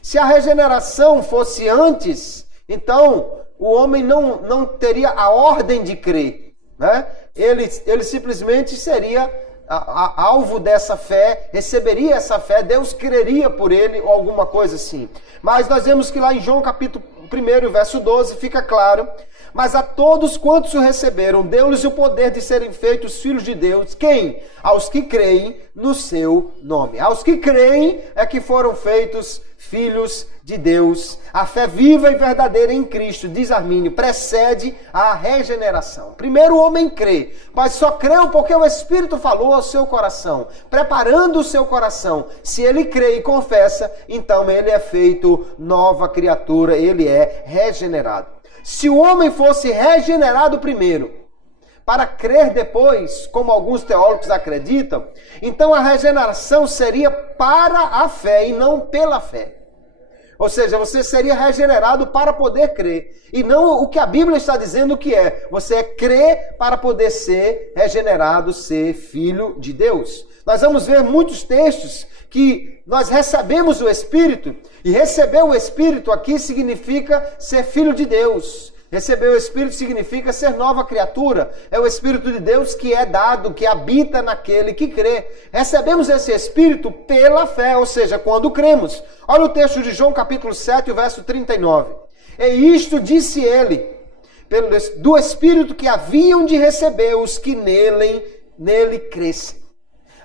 Se a regeneração fosse antes, então o homem não teria a ordem de crer, né? Ele simplesmente seria alvo dessa fé, receberia essa fé, Deus creria por ele ou alguma coisa assim. Mas nós vemos que lá em João capítulo 1, verso 12, fica claro: mas a todos quantos o receberam, deu-lhes o poder de serem feitos filhos de Deus. Quem? Aos que creem no seu nome. Aos que creem é que foram feitos filhos de Deus. A fé viva e verdadeira em Cristo, diz Armínio, precede a regeneração. Primeiro o homem crê, mas só creu porque o Espírito falou ao seu coração, preparando o seu coração. Se ele crê e confessa, então ele é feito nova criatura, ele é regenerado. Se o homem fosse regenerado primeiro, para crer depois, como alguns teólogos acreditam, então a regeneração seria para a fé e não pela fé. Ou seja, você seria regenerado para poder crer. E não o que a Bíblia está dizendo que é. Você é crer para poder ser regenerado, ser filho de Deus. Nós vamos ver muitos textos que nós recebemos o Espírito, e receber o Espírito aqui significa ser filho de Deus. Receber o Espírito significa ser nova criatura. É o Espírito de Deus que é dado, que habita naquele que crê. Recebemos esse Espírito pela fé, ou seja, quando cremos. Olha o texto de João capítulo 7, o verso 39. E isto disse ele, do Espírito que haviam de receber os que nele crescem.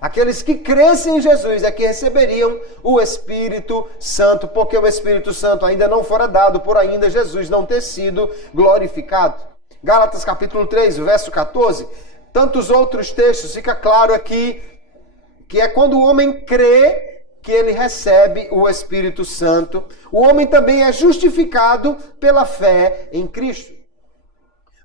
Aqueles que crescem em Jesus é que receberiam o Espírito Santo, porque o Espírito Santo ainda não fora dado, por ainda Jesus não ter sido glorificado. Gálatas capítulo 3, verso 14. Tantos outros textos, fica claro aqui que é quando o homem crê que ele recebe o Espírito Santo. O homem também é justificado pela fé em Cristo.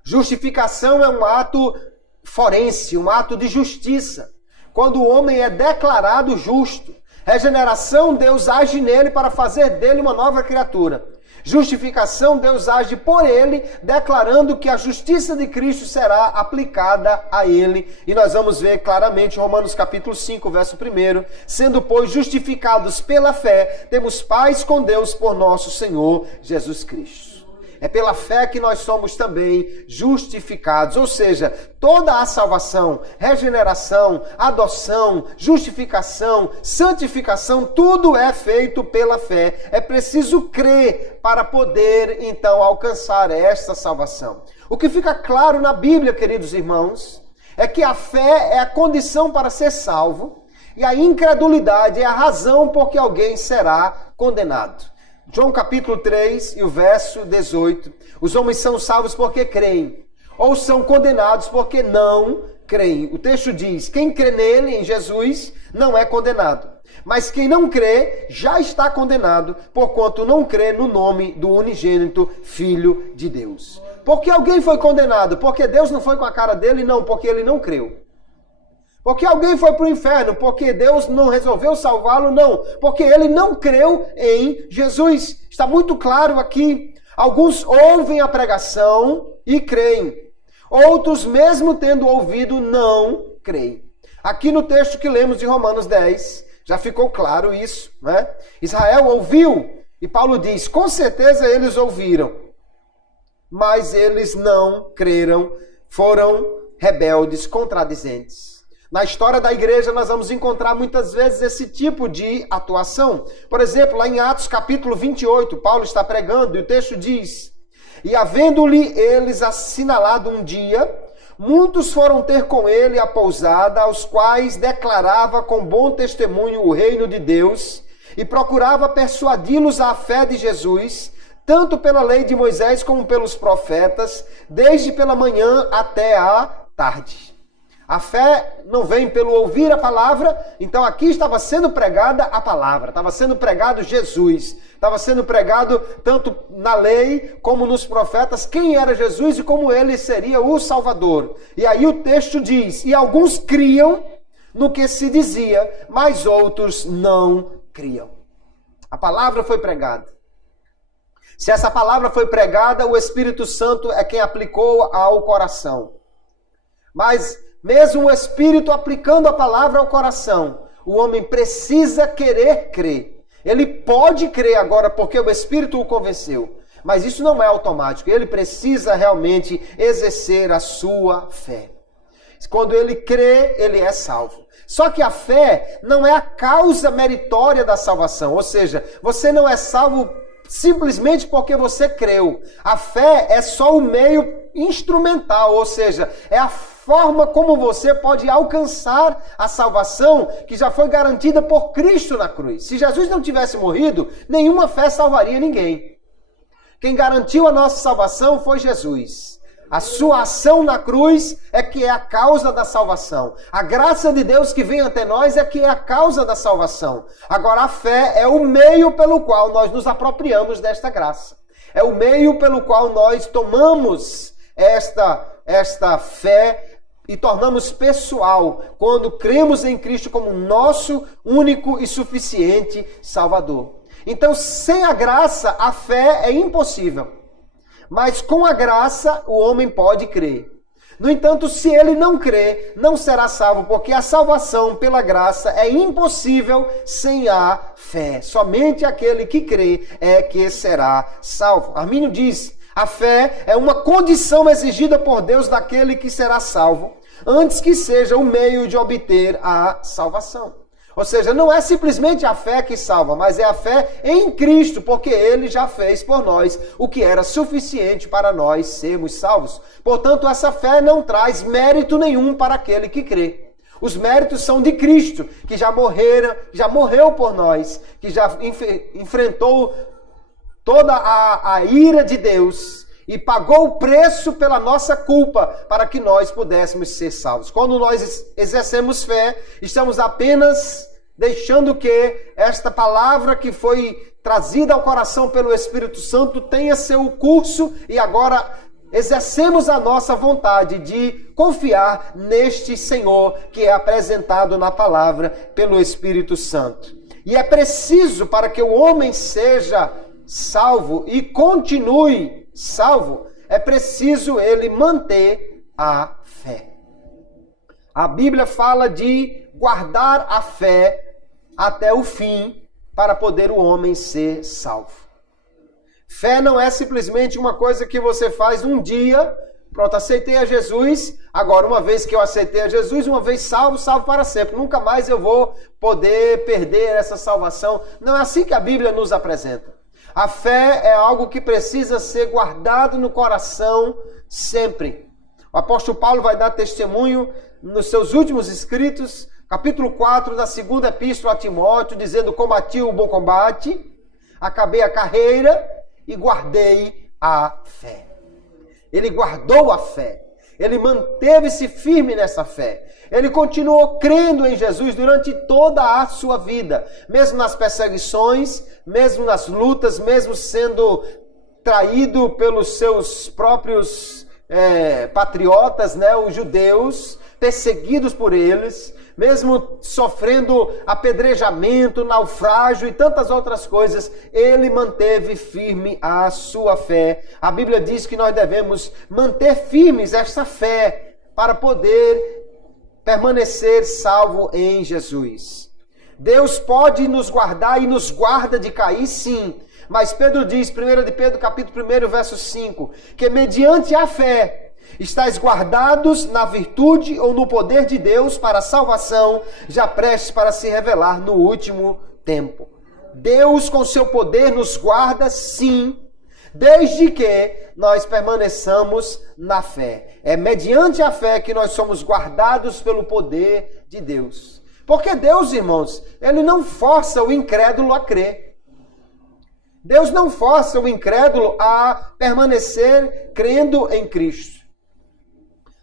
Justificação é um ato forense, um ato de justiça. Quando o homem é declarado justo. Regeneração, Deus age nele para fazer dele uma nova criatura. Justificação, Deus age por ele, declarando que a justiça de Cristo será aplicada a ele. E nós vamos ver claramente Romanos capítulo 5, verso 1. Sendo, pois, justificados pela fé, temos paz com Deus por nosso Senhor Jesus Cristo. É pela fé que nós somos também justificados, ou seja, toda a salvação, regeneração, adoção, justificação, santificação, tudo é feito pela fé. É preciso crer para poder, então, alcançar esta salvação. O que fica claro na Bíblia, queridos irmãos, é que a fé é a condição para ser salvo e a incredulidade é a razão por que alguém será condenado. João capítulo 3 e o verso 18. Os homens são salvos porque creem, ou são condenados porque não creem. O texto diz: quem crê nele, em Jesus, não é condenado. Mas quem não crê já está condenado, porquanto não crê no nome do unigênito Filho de Deus. Por que alguém foi condenado? Porque Deus não foi com a cara dele? Não, porque ele não creu. Porque alguém foi para o inferno, porque Deus não resolveu salvá-lo, não. Porque ele não creu em Jesus. Está muito claro aqui. Alguns ouvem a pregação e creem. Outros, mesmo tendo ouvido, não creem. Aqui no texto que lemos de Romanos 10, já ficou claro isso, né? Israel ouviu, e Paulo diz, com certeza eles ouviram, mas eles não creram, foram rebeldes, contradizentes. Na história da igreja nós vamos encontrar muitas vezes esse tipo de atuação. Por exemplo, lá em Atos capítulo 28, Paulo está pregando e o texto diz, e havendo-lhe eles assinalado um dia, muitos foram ter com ele a pousada, aos quais declarava com bom testemunho o reino de Deus e procurava persuadi-los à fé de Jesus, tanto pela lei de Moisés como pelos profetas, desde pela manhã até a tarde. A fé não vem pelo ouvir a palavra, então aqui estava sendo pregada a palavra, estava sendo pregado Jesus, estava sendo pregado tanto na lei como nos profetas quem era Jesus e como ele seria o Salvador. E aí o texto diz, e alguns criam no que se dizia, mas outros não criam. A palavra foi pregada. Se essa palavra foi pregada, o Espírito Santo é quem aplicou ao coração. Mas mesmo o Espírito aplicando a palavra ao coração, o homem precisa querer crer. Ele pode crer agora porque o Espírito o convenceu. Mas isso não é automático. Ele precisa realmente exercer a sua fé. Quando ele crê, ele é salvo. Só que a fé não é a causa meritória da salvação. Ou seja, você não é salvo simplesmente porque você creu. A fé é só o meio instrumental, ou seja, é a forma como você pode alcançar a salvação que já foi garantida por Cristo na cruz. Se Jesus não tivesse morrido, nenhuma fé salvaria ninguém. Quem garantiu a nossa salvação foi Jesus. A sua ação na cruz é que é a causa da salvação. A graça de Deus que vem até nós é que é a causa da salvação. Agora a fé é o meio pelo qual nós nos apropriamos desta graça. É o meio pelo qual nós tomamos esta fé e tornamos pessoal quando cremos em Cristo como nosso único e suficiente Salvador. Então, sem a graça, a fé é impossível. Mas com a graça, o homem pode crer. No entanto, se ele não crer, não será salvo, porque a salvação pela graça é impossível sem a fé. Somente aquele que crê é que será salvo. Armínio diz, a fé é uma condição exigida por Deus daquele que será salvo, antes que seja o meio de obter a salvação. Ou seja, não é simplesmente a fé que salva, mas é a fé em Cristo, porque Ele já fez por nós o que era suficiente para nós sermos salvos. Portanto, essa fé não traz mérito nenhum para aquele que crê. Os méritos são de Cristo, que já morreu por nós, que já enfrentou toda a ira de Deus e pagou o preço pela nossa culpa para que nós pudéssemos ser salvos. Quando nós exercemos fé, estamos apenas deixando que esta palavra que foi trazida ao coração pelo Espírito Santo tenha seu curso e agora exercemos a nossa vontade de confiar neste Senhor que é apresentado na palavra pelo Espírito Santo. E é preciso para que o homem seja salvo e continue salvo, é preciso ele manter a fé. A Bíblia fala de guardar a fé até o fim para poder o homem ser salvo. Fé não é simplesmente uma coisa que você faz um dia, pronto, aceitei a Jesus, agora uma vez que eu aceitei a Jesus, uma vez salvo, salvo para sempre. Nunca mais eu vou poder perder essa salvação. Não é assim que a Bíblia nos apresenta. A fé é algo que precisa ser guardado no coração sempre. O apóstolo Paulo vai dar testemunho nos seus últimos escritos, capítulo 4 da segunda epístola a Timóteo, dizendo, combati o bom combate, acabei a carreira e guardei a fé. Ele guardou a fé. Ele manteve-se firme nessa fé. Ele continuou crendo em Jesus durante toda a sua vida, mesmo nas perseguições, mesmo nas lutas, mesmo sendo traído pelos seus próprios patriotas, né, os judeus, perseguidos por eles, mesmo sofrendo apedrejamento, naufrágio e tantas outras coisas, ele manteve firme a sua fé. A Bíblia diz que nós devemos manter firmes essa fé para poder permanecer salvo em Jesus. Deus pode nos guardar e nos guarda de cair, sim. Mas Pedro diz, 1 de Pedro, capítulo 1, verso 5, que mediante a fé estáis guardados na virtude ou no poder de Deus para a salvação, já prestes para se revelar no último tempo. Deus, com seu poder, nos guarda, sim, desde que nós permaneçamos na fé. É mediante a fé que nós somos guardados pelo poder de Deus. Porque Deus, irmãos, Ele não força o incrédulo a crer. Deus não força o incrédulo a permanecer crendo em Cristo.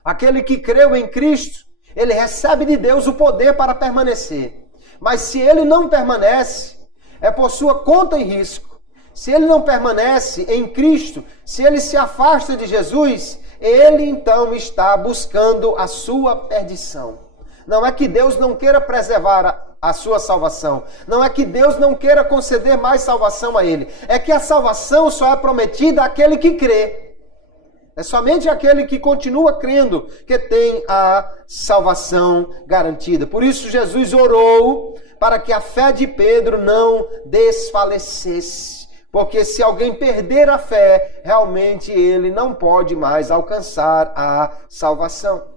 Aquele que creu em Cristo, ele recebe de Deus o poder para permanecer. Mas se ele não permanece, é por sua conta e risco. Se ele não permanece em Cristo, se ele se afasta de Jesus, ele então está buscando a sua perdição. Não é que Deus não queira preservar a sua salvação. Não é que Deus não queira conceder mais salvação a ele. É que a salvação só é prometida àquele que crê. É somente aquele que continua crendo que tem a salvação garantida. Por isso Jesus orou para que a fé de Pedro não desfalecesse. Porque se alguém perder a fé, realmente ele não pode mais alcançar a salvação.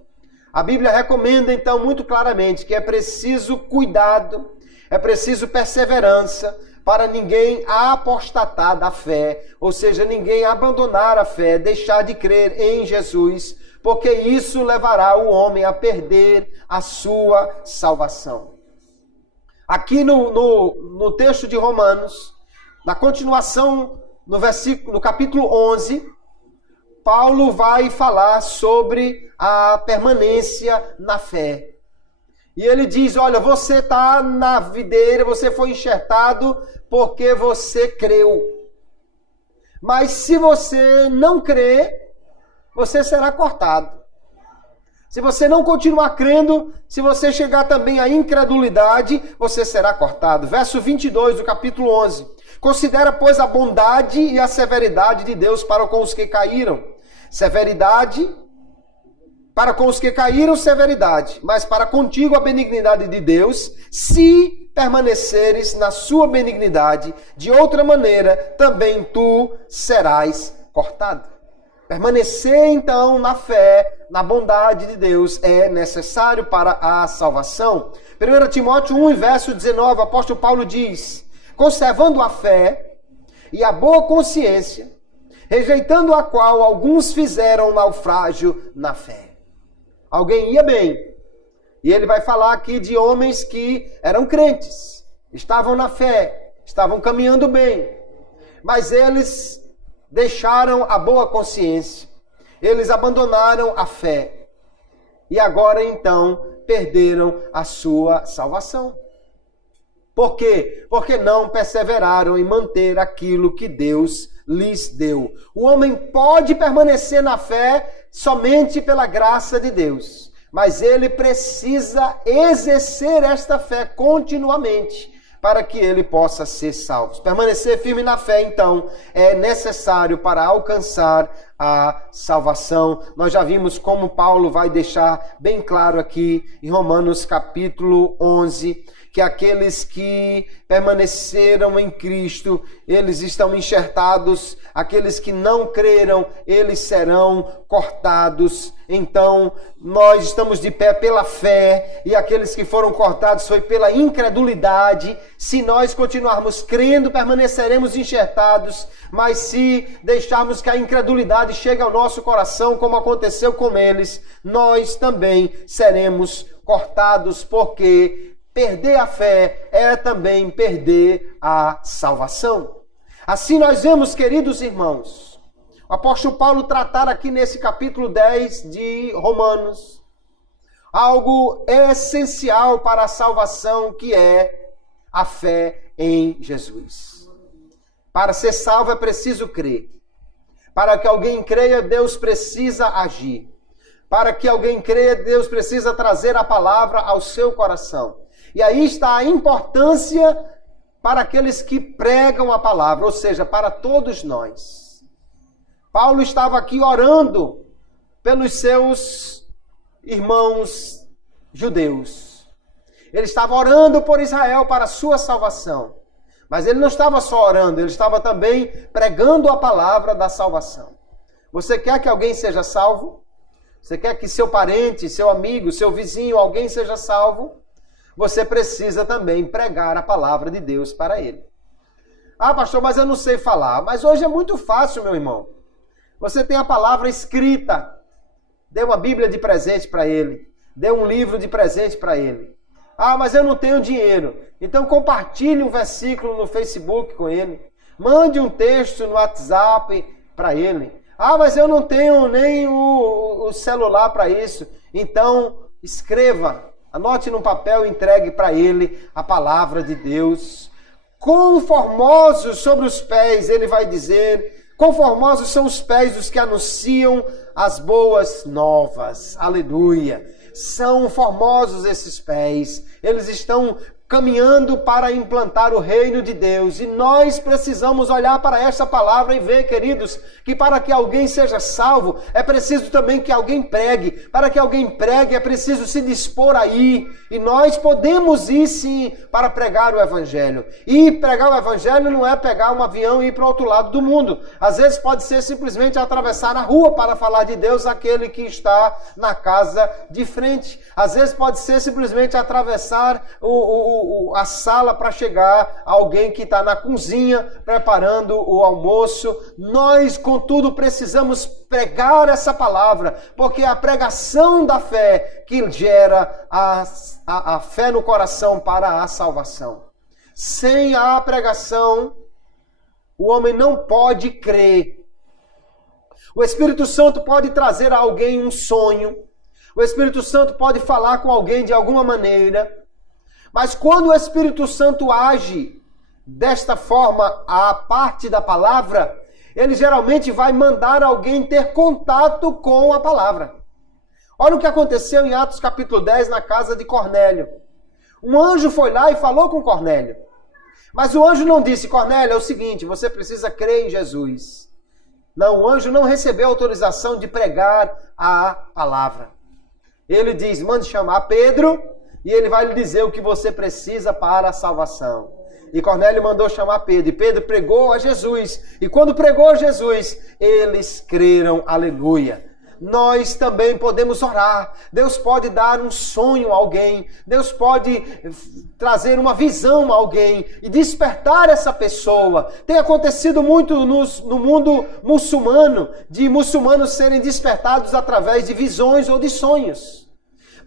A Bíblia recomenda então muito claramente que é preciso cuidado, é preciso perseverança, para ninguém apostatar da fé, ou seja, ninguém abandonar a fé, deixar de crer em Jesus, porque isso levará o homem a perder a sua salvação. Aqui no texto de Romanos, na continuação, no capítulo 11, Paulo vai falar sobre a permanência na fé. E ele diz, olha, você está na videira, você foi enxertado porque você creu. Mas se você não crer, você será cortado. Se você não continuar crendo, se você chegar também à incredulidade, você será cortado. Verso 22 do capítulo 11. Considera, pois, a bondade e a severidade de Deus para com os que caíram. Severidade, para com os que caíram, severidade. Mas para contigo a benignidade de Deus, se permaneceres na sua benignidade, de outra maneira também tu serás cortado. Permanecer então na fé, na bondade de Deus é necessário para a salvação. 1 Timóteo 1, verso 19, o apóstolo Paulo diz, conservando a fé e a boa consciência, rejeitando a qual alguns fizeram naufrágio na fé. Alguém ia bem. E ele vai falar aqui de homens que eram crentes, estavam na fé, estavam caminhando bem. Mas eles deixaram a boa consciência. Eles abandonaram a fé. E agora então perderam a sua salvação. Por quê? Porque não perseveraram em manter aquilo que Deus lhes deu. O homem pode permanecer na fé somente pela graça de Deus, mas ele precisa exercer esta fé continuamente para que ele possa ser salvo. Permanecer firme na fé, então, é necessário para alcançar a salvação. Nós já vimos como Paulo vai deixar bem claro aqui em Romanos capítulo 11, que aqueles que permaneceram em Cristo, eles estão enxertados, aqueles que não creram, eles serão cortados. Então, nós estamos de pé pela fé, e aqueles que foram cortados foi pela incredulidade. Se nós continuarmos crendo, permaneceremos enxertados, mas se deixarmos que a incredulidade chegue ao nosso coração, como aconteceu com eles, nós também seremos cortados, porque perder a fé é também perder a salvação. Assim nós vemos, queridos irmãos, o apóstolo Paulo tratar aqui nesse capítulo 10 de Romanos, algo essencial para a salvação, que é a fé em Jesus. Para ser salvo é preciso crer. Para que alguém creia, Deus precisa agir. Para que alguém creia, Deus precisa trazer a palavra ao seu coração. E aí está a importância para aqueles que pregam a palavra, ou seja, para todos nós. Paulo estava aqui orando pelos seus irmãos judeus. Ele estava orando por Israel para a sua salvação. Mas ele não estava só orando, ele estava também pregando a palavra da salvação. Você quer que alguém seja salvo? Você quer que seu parente, seu amigo, seu vizinho, alguém seja salvo? Você precisa também pregar a palavra de Deus para ele. Ah, pastor, mas eu não sei falar. Mas hoje é muito fácil, meu irmão. Você tem a palavra escrita. Dê uma Bíblia de presente para ele. Dê um livro de presente para ele. Ah, mas eu não tenho dinheiro. Então compartilhe um versículo no Facebook com ele. Mande um texto no WhatsApp para ele. Ah, mas eu não tenho nem o celular para isso. Então escreva, anote num papel e entregue para ele a palavra de Deus. Quão formosos sobre os pés, ele vai dizer, quão formosos são os pés dos que anunciam as boas novas. Aleluia. São formosos esses pés. Eles estão caminhando para implantar o reino de Deus. E nós precisamos olhar para esta palavra e ver, queridos, que para que alguém seja salvo, é preciso também que alguém pregue. Para que alguém pregue, é preciso se dispor a ir. E nós podemos ir, sim, para pregar o Evangelho. E pregar o Evangelho não é pegar um avião e ir para o outro lado do mundo. Às vezes pode ser simplesmente atravessar a rua para falar de Deus àquele que está na casa de frente. Às vezes pode ser simplesmente atravessar a sala para chegar a alguém que está na cozinha preparando o almoço. Nós, contudo, precisamos pregar essa palavra, porque é a pregação da fé que gera a fé no coração para a salvação. Sem a pregação, o homem não pode crer. O Espírito Santo pode trazer a alguém um sonho. O Espírito Santo pode falar com alguém de alguma maneira. Mas quando o Espírito Santo age desta forma, a parte da palavra, ele geralmente vai mandar alguém ter contato com a palavra. Olha o que aconteceu em Atos capítulo 10 na casa de Cornélio. Um anjo foi lá e falou com Cornélio. Mas o anjo não disse, Cornélio, é o seguinte, você precisa crer em Jesus. Não, o anjo não recebeu autorização de pregar a palavra. Ele diz, mande chamar Pedro e ele vai lhe dizer o que você precisa para a salvação. E Cornélio mandou chamar Pedro. E Pedro pregou a Jesus. E quando pregou a Jesus, eles creram. Aleluia. Nós também podemos orar. Deus pode dar um sonho a alguém. Deus pode trazer uma visão a alguém e despertar essa pessoa. Tem acontecido muito no mundo muçulmano, de muçulmanos serem despertados através de visões ou de sonhos.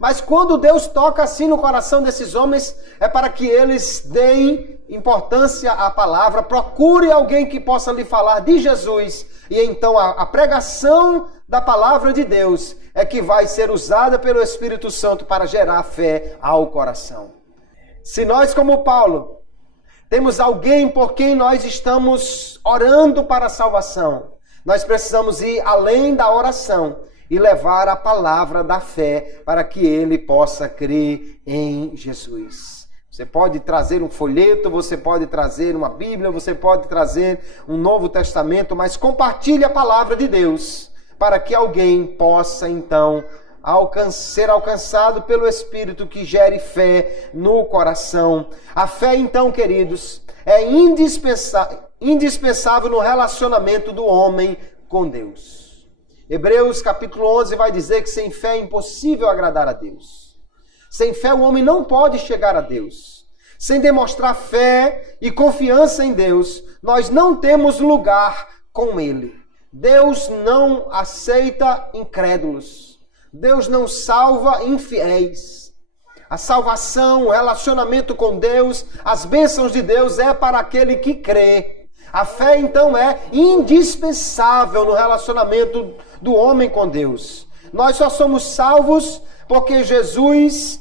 Mas quando Deus toca assim no coração desses homens, é para que eles deem importância à palavra, procure alguém que possa lhe falar de Jesus. E então a pregação da palavra de Deus é que vai ser usada pelo Espírito Santo para gerar fé ao coração. Se nós, como Paulo, temos alguém por quem nós estamos orando para a salvação, nós precisamos ir além da oração e levar a palavra da fé para que ele possa crer em Jesus. Você pode trazer um folheto, você pode trazer uma Bíblia, você pode trazer um Novo Testamento, mas compartilhe a palavra de Deus para que alguém possa então ser alcançado pelo Espírito que gere fé no coração. A fé então, queridos, é indispensável no relacionamento do homem com Deus. Hebreus capítulo 11 vai dizer que sem fé é impossível agradar a Deus. Sem fé o homem não pode chegar a Deus. Sem demonstrar fé e confiança em Deus, nós não temos lugar com Ele. Deus não aceita incrédulos. Deus não salva infiéis. A salvação, o relacionamento com Deus, as bênçãos de Deus é para aquele que crê. A fé, então, é indispensável no relacionamento do homem com Deus. Nós só somos salvos porque Jesus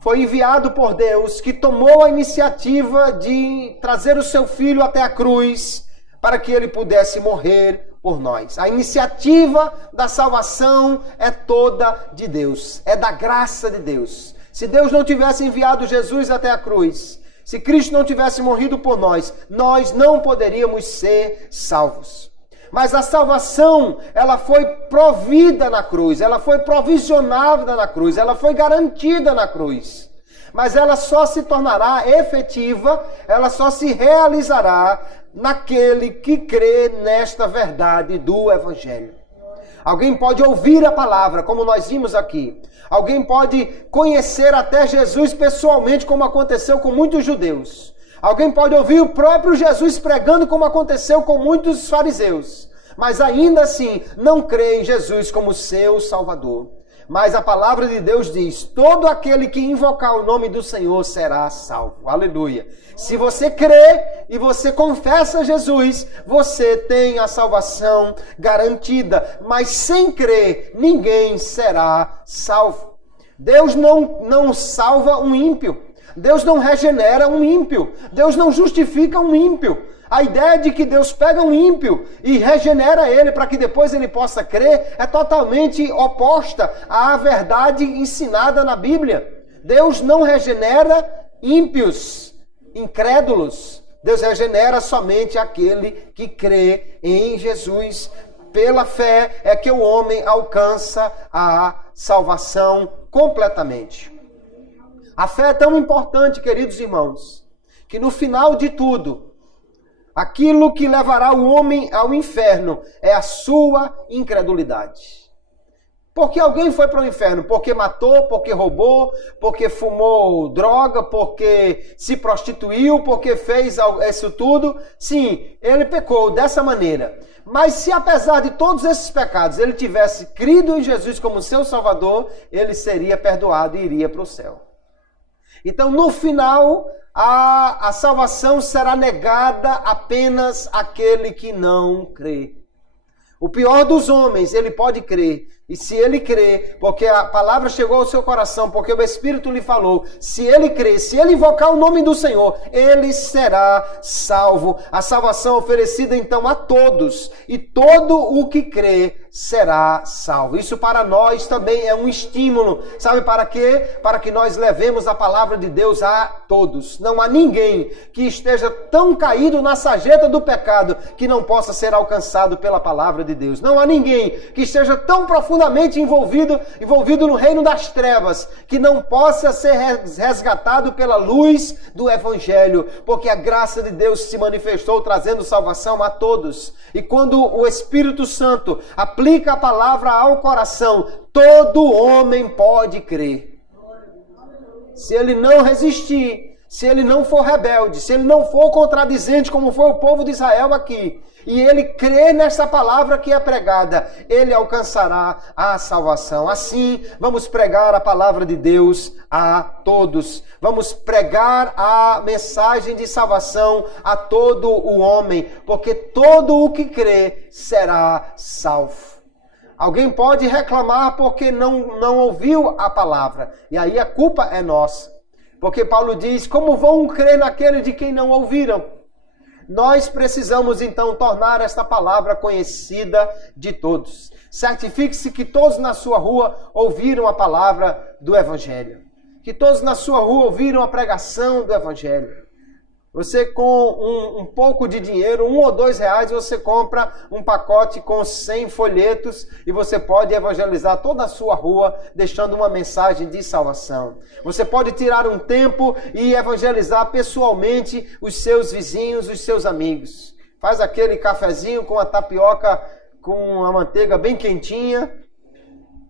foi enviado por Deus, que tomou a iniciativa de trazer o seu filho até a cruz, para que ele pudesse morrer por nós. A iniciativa da salvação é toda de Deus, é da graça de Deus. Se Deus não tivesse enviado Jesus até a cruz, se Cristo não tivesse morrido por nós, nós não poderíamos ser salvos. Mas a salvação, ela foi provida na cruz, ela foi provisionada na cruz, ela foi garantida na cruz. Mas ela só se tornará efetiva, ela só se realizará naquele que crê nesta verdade do Evangelho. Alguém pode ouvir a palavra, como nós vimos aqui. Alguém pode conhecer até Jesus pessoalmente, como aconteceu com muitos judeus. Alguém pode ouvir o próprio Jesus pregando, como aconteceu com muitos fariseus. Mas ainda assim, não crê em Jesus como seu Salvador. Mas a palavra de Deus diz, todo aquele que invocar o nome do Senhor será salvo. Aleluia. Se você crê e você confessa Jesus, você tem a salvação garantida. Mas sem crer, ninguém será salvo. Deus não salva um ímpio. Deus não regenera um ímpio. Deus não justifica um ímpio. A ideia de que Deus pega um ímpio e regenera ele para que depois ele possa crer é totalmente oposta à verdade ensinada na Bíblia. Deus não regenera ímpios, incrédulos. Deus regenera somente aquele que crê em Jesus. Pela fé é que o homem alcança a salvação completamente. A fé é tão importante, queridos irmãos, que no final de tudo, aquilo que levará o homem ao inferno é a sua incredulidade. Porque alguém foi para o inferno? Porque matou, porque roubou, porque fumou droga, porque se prostituiu, porque fez isso tudo? Sim, ele pecou dessa maneira. Mas se apesar de todos esses pecados ele tivesse crido em Jesus como seu Salvador, ele seria perdoado e iria para o céu. Então, no final, a salvação será negada apenas àquele que não crê. O pior dos homens, ele pode crer. E se ele crê, porque a palavra chegou ao seu coração, porque o Espírito lhe falou, se ele crer, se ele invocar o nome do Senhor, ele será salvo. A salvação oferecida então a todos, e todo o que crê será salvo. Isso para nós também é um estímulo. Sabe para quê? Para que nós levemos a palavra de Deus a todos. Não há ninguém que esteja tão caído na sarjeta do pecado que não possa ser alcançado pela palavra de Deus. Não há ninguém que esteja tão profundamente envolvido no reino das trevas que não possa ser resgatado pela luz do Evangelho, porque a graça de Deus se manifestou trazendo salvação a todos. E quando o Espírito Santo aplica a palavra ao coração, todo homem pode crer. Se ele não resistir, se ele não for rebelde, se ele não for contradizente como foi o povo de Israel aqui, e ele crê nessa palavra que é pregada, ele alcançará a salvação. Assim, vamos pregar a palavra de Deus a todos. Vamos pregar a mensagem de salvação a todo o homem, porque todo o que crê será salvo. Alguém pode reclamar porque não ouviu a palavra, e aí a culpa é nossa. Porque Paulo diz, como vão crer naquele de quem não ouviram? Nós precisamos então tornar esta palavra conhecida de todos. Certifique-se que todos na sua rua ouviram a palavra do Evangelho. Que todos na sua rua ouviram a pregação do Evangelho. Você com um pouco de dinheiro, R$1 ou R$2, você compra um pacote com 100 folhetos e você pode evangelizar toda a sua rua, deixando uma mensagem de salvação. Você pode tirar um tempo e evangelizar pessoalmente os seus vizinhos, os seus amigos. Faz aquele cafezinho com a tapioca, com a manteiga bem quentinha.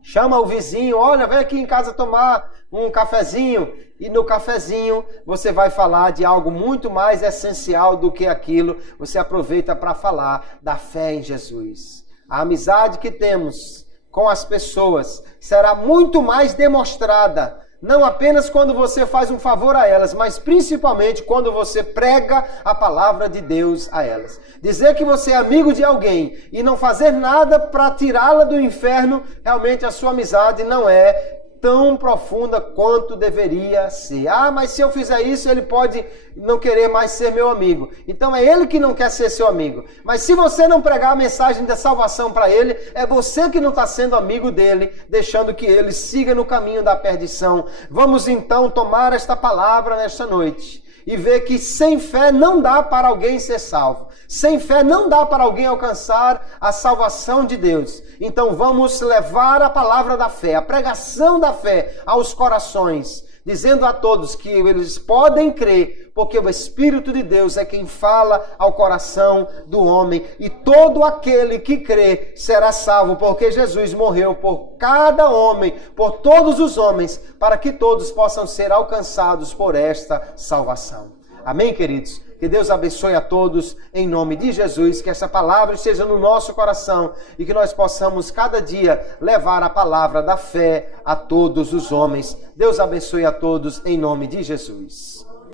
Chama o vizinho, olha, vem aqui em casa tomar um cafezinho. E no cafezinho você vai falar de algo muito mais essencial do que aquilo. Você aproveita para falar da fé em Jesus. A amizade que temos com as pessoas será muito mais demonstrada, não apenas quando você faz um favor a elas, mas principalmente quando você prega a palavra de Deus a elas. Dizer que você é amigo de alguém e não fazer nada para tirá-la do inferno, realmente a sua amizade não é tão profunda quanto deveria ser. Ah, mas se eu fizer isso, ele pode não querer mais ser meu amigo. Então é ele que não quer ser seu amigo. Mas se você não pregar a mensagem da salvação para ele, é você que não está sendo amigo dele, deixando que ele siga no caminho da perdição. Vamos então tomar esta palavra nesta noite e ver que sem fé não dá para alguém ser salvo. Sem fé não dá para alguém alcançar a salvação de Deus. Então vamos levar a palavra da fé, a pregação da fé aos corações, dizendo a todos que eles podem crer, porque o Espírito de Deus é quem fala ao coração do homem. E todo aquele que crê será salvo, porque Jesus morreu por cada homem, por todos os homens, para que todos possam ser alcançados por esta salvação. Amém, queridos? Que Deus abençoe a todos, em nome de Jesus, que essa palavra esteja no nosso coração e que nós possamos cada dia levar a palavra da fé a todos os homens. Deus abençoe a todos, em nome de Jesus.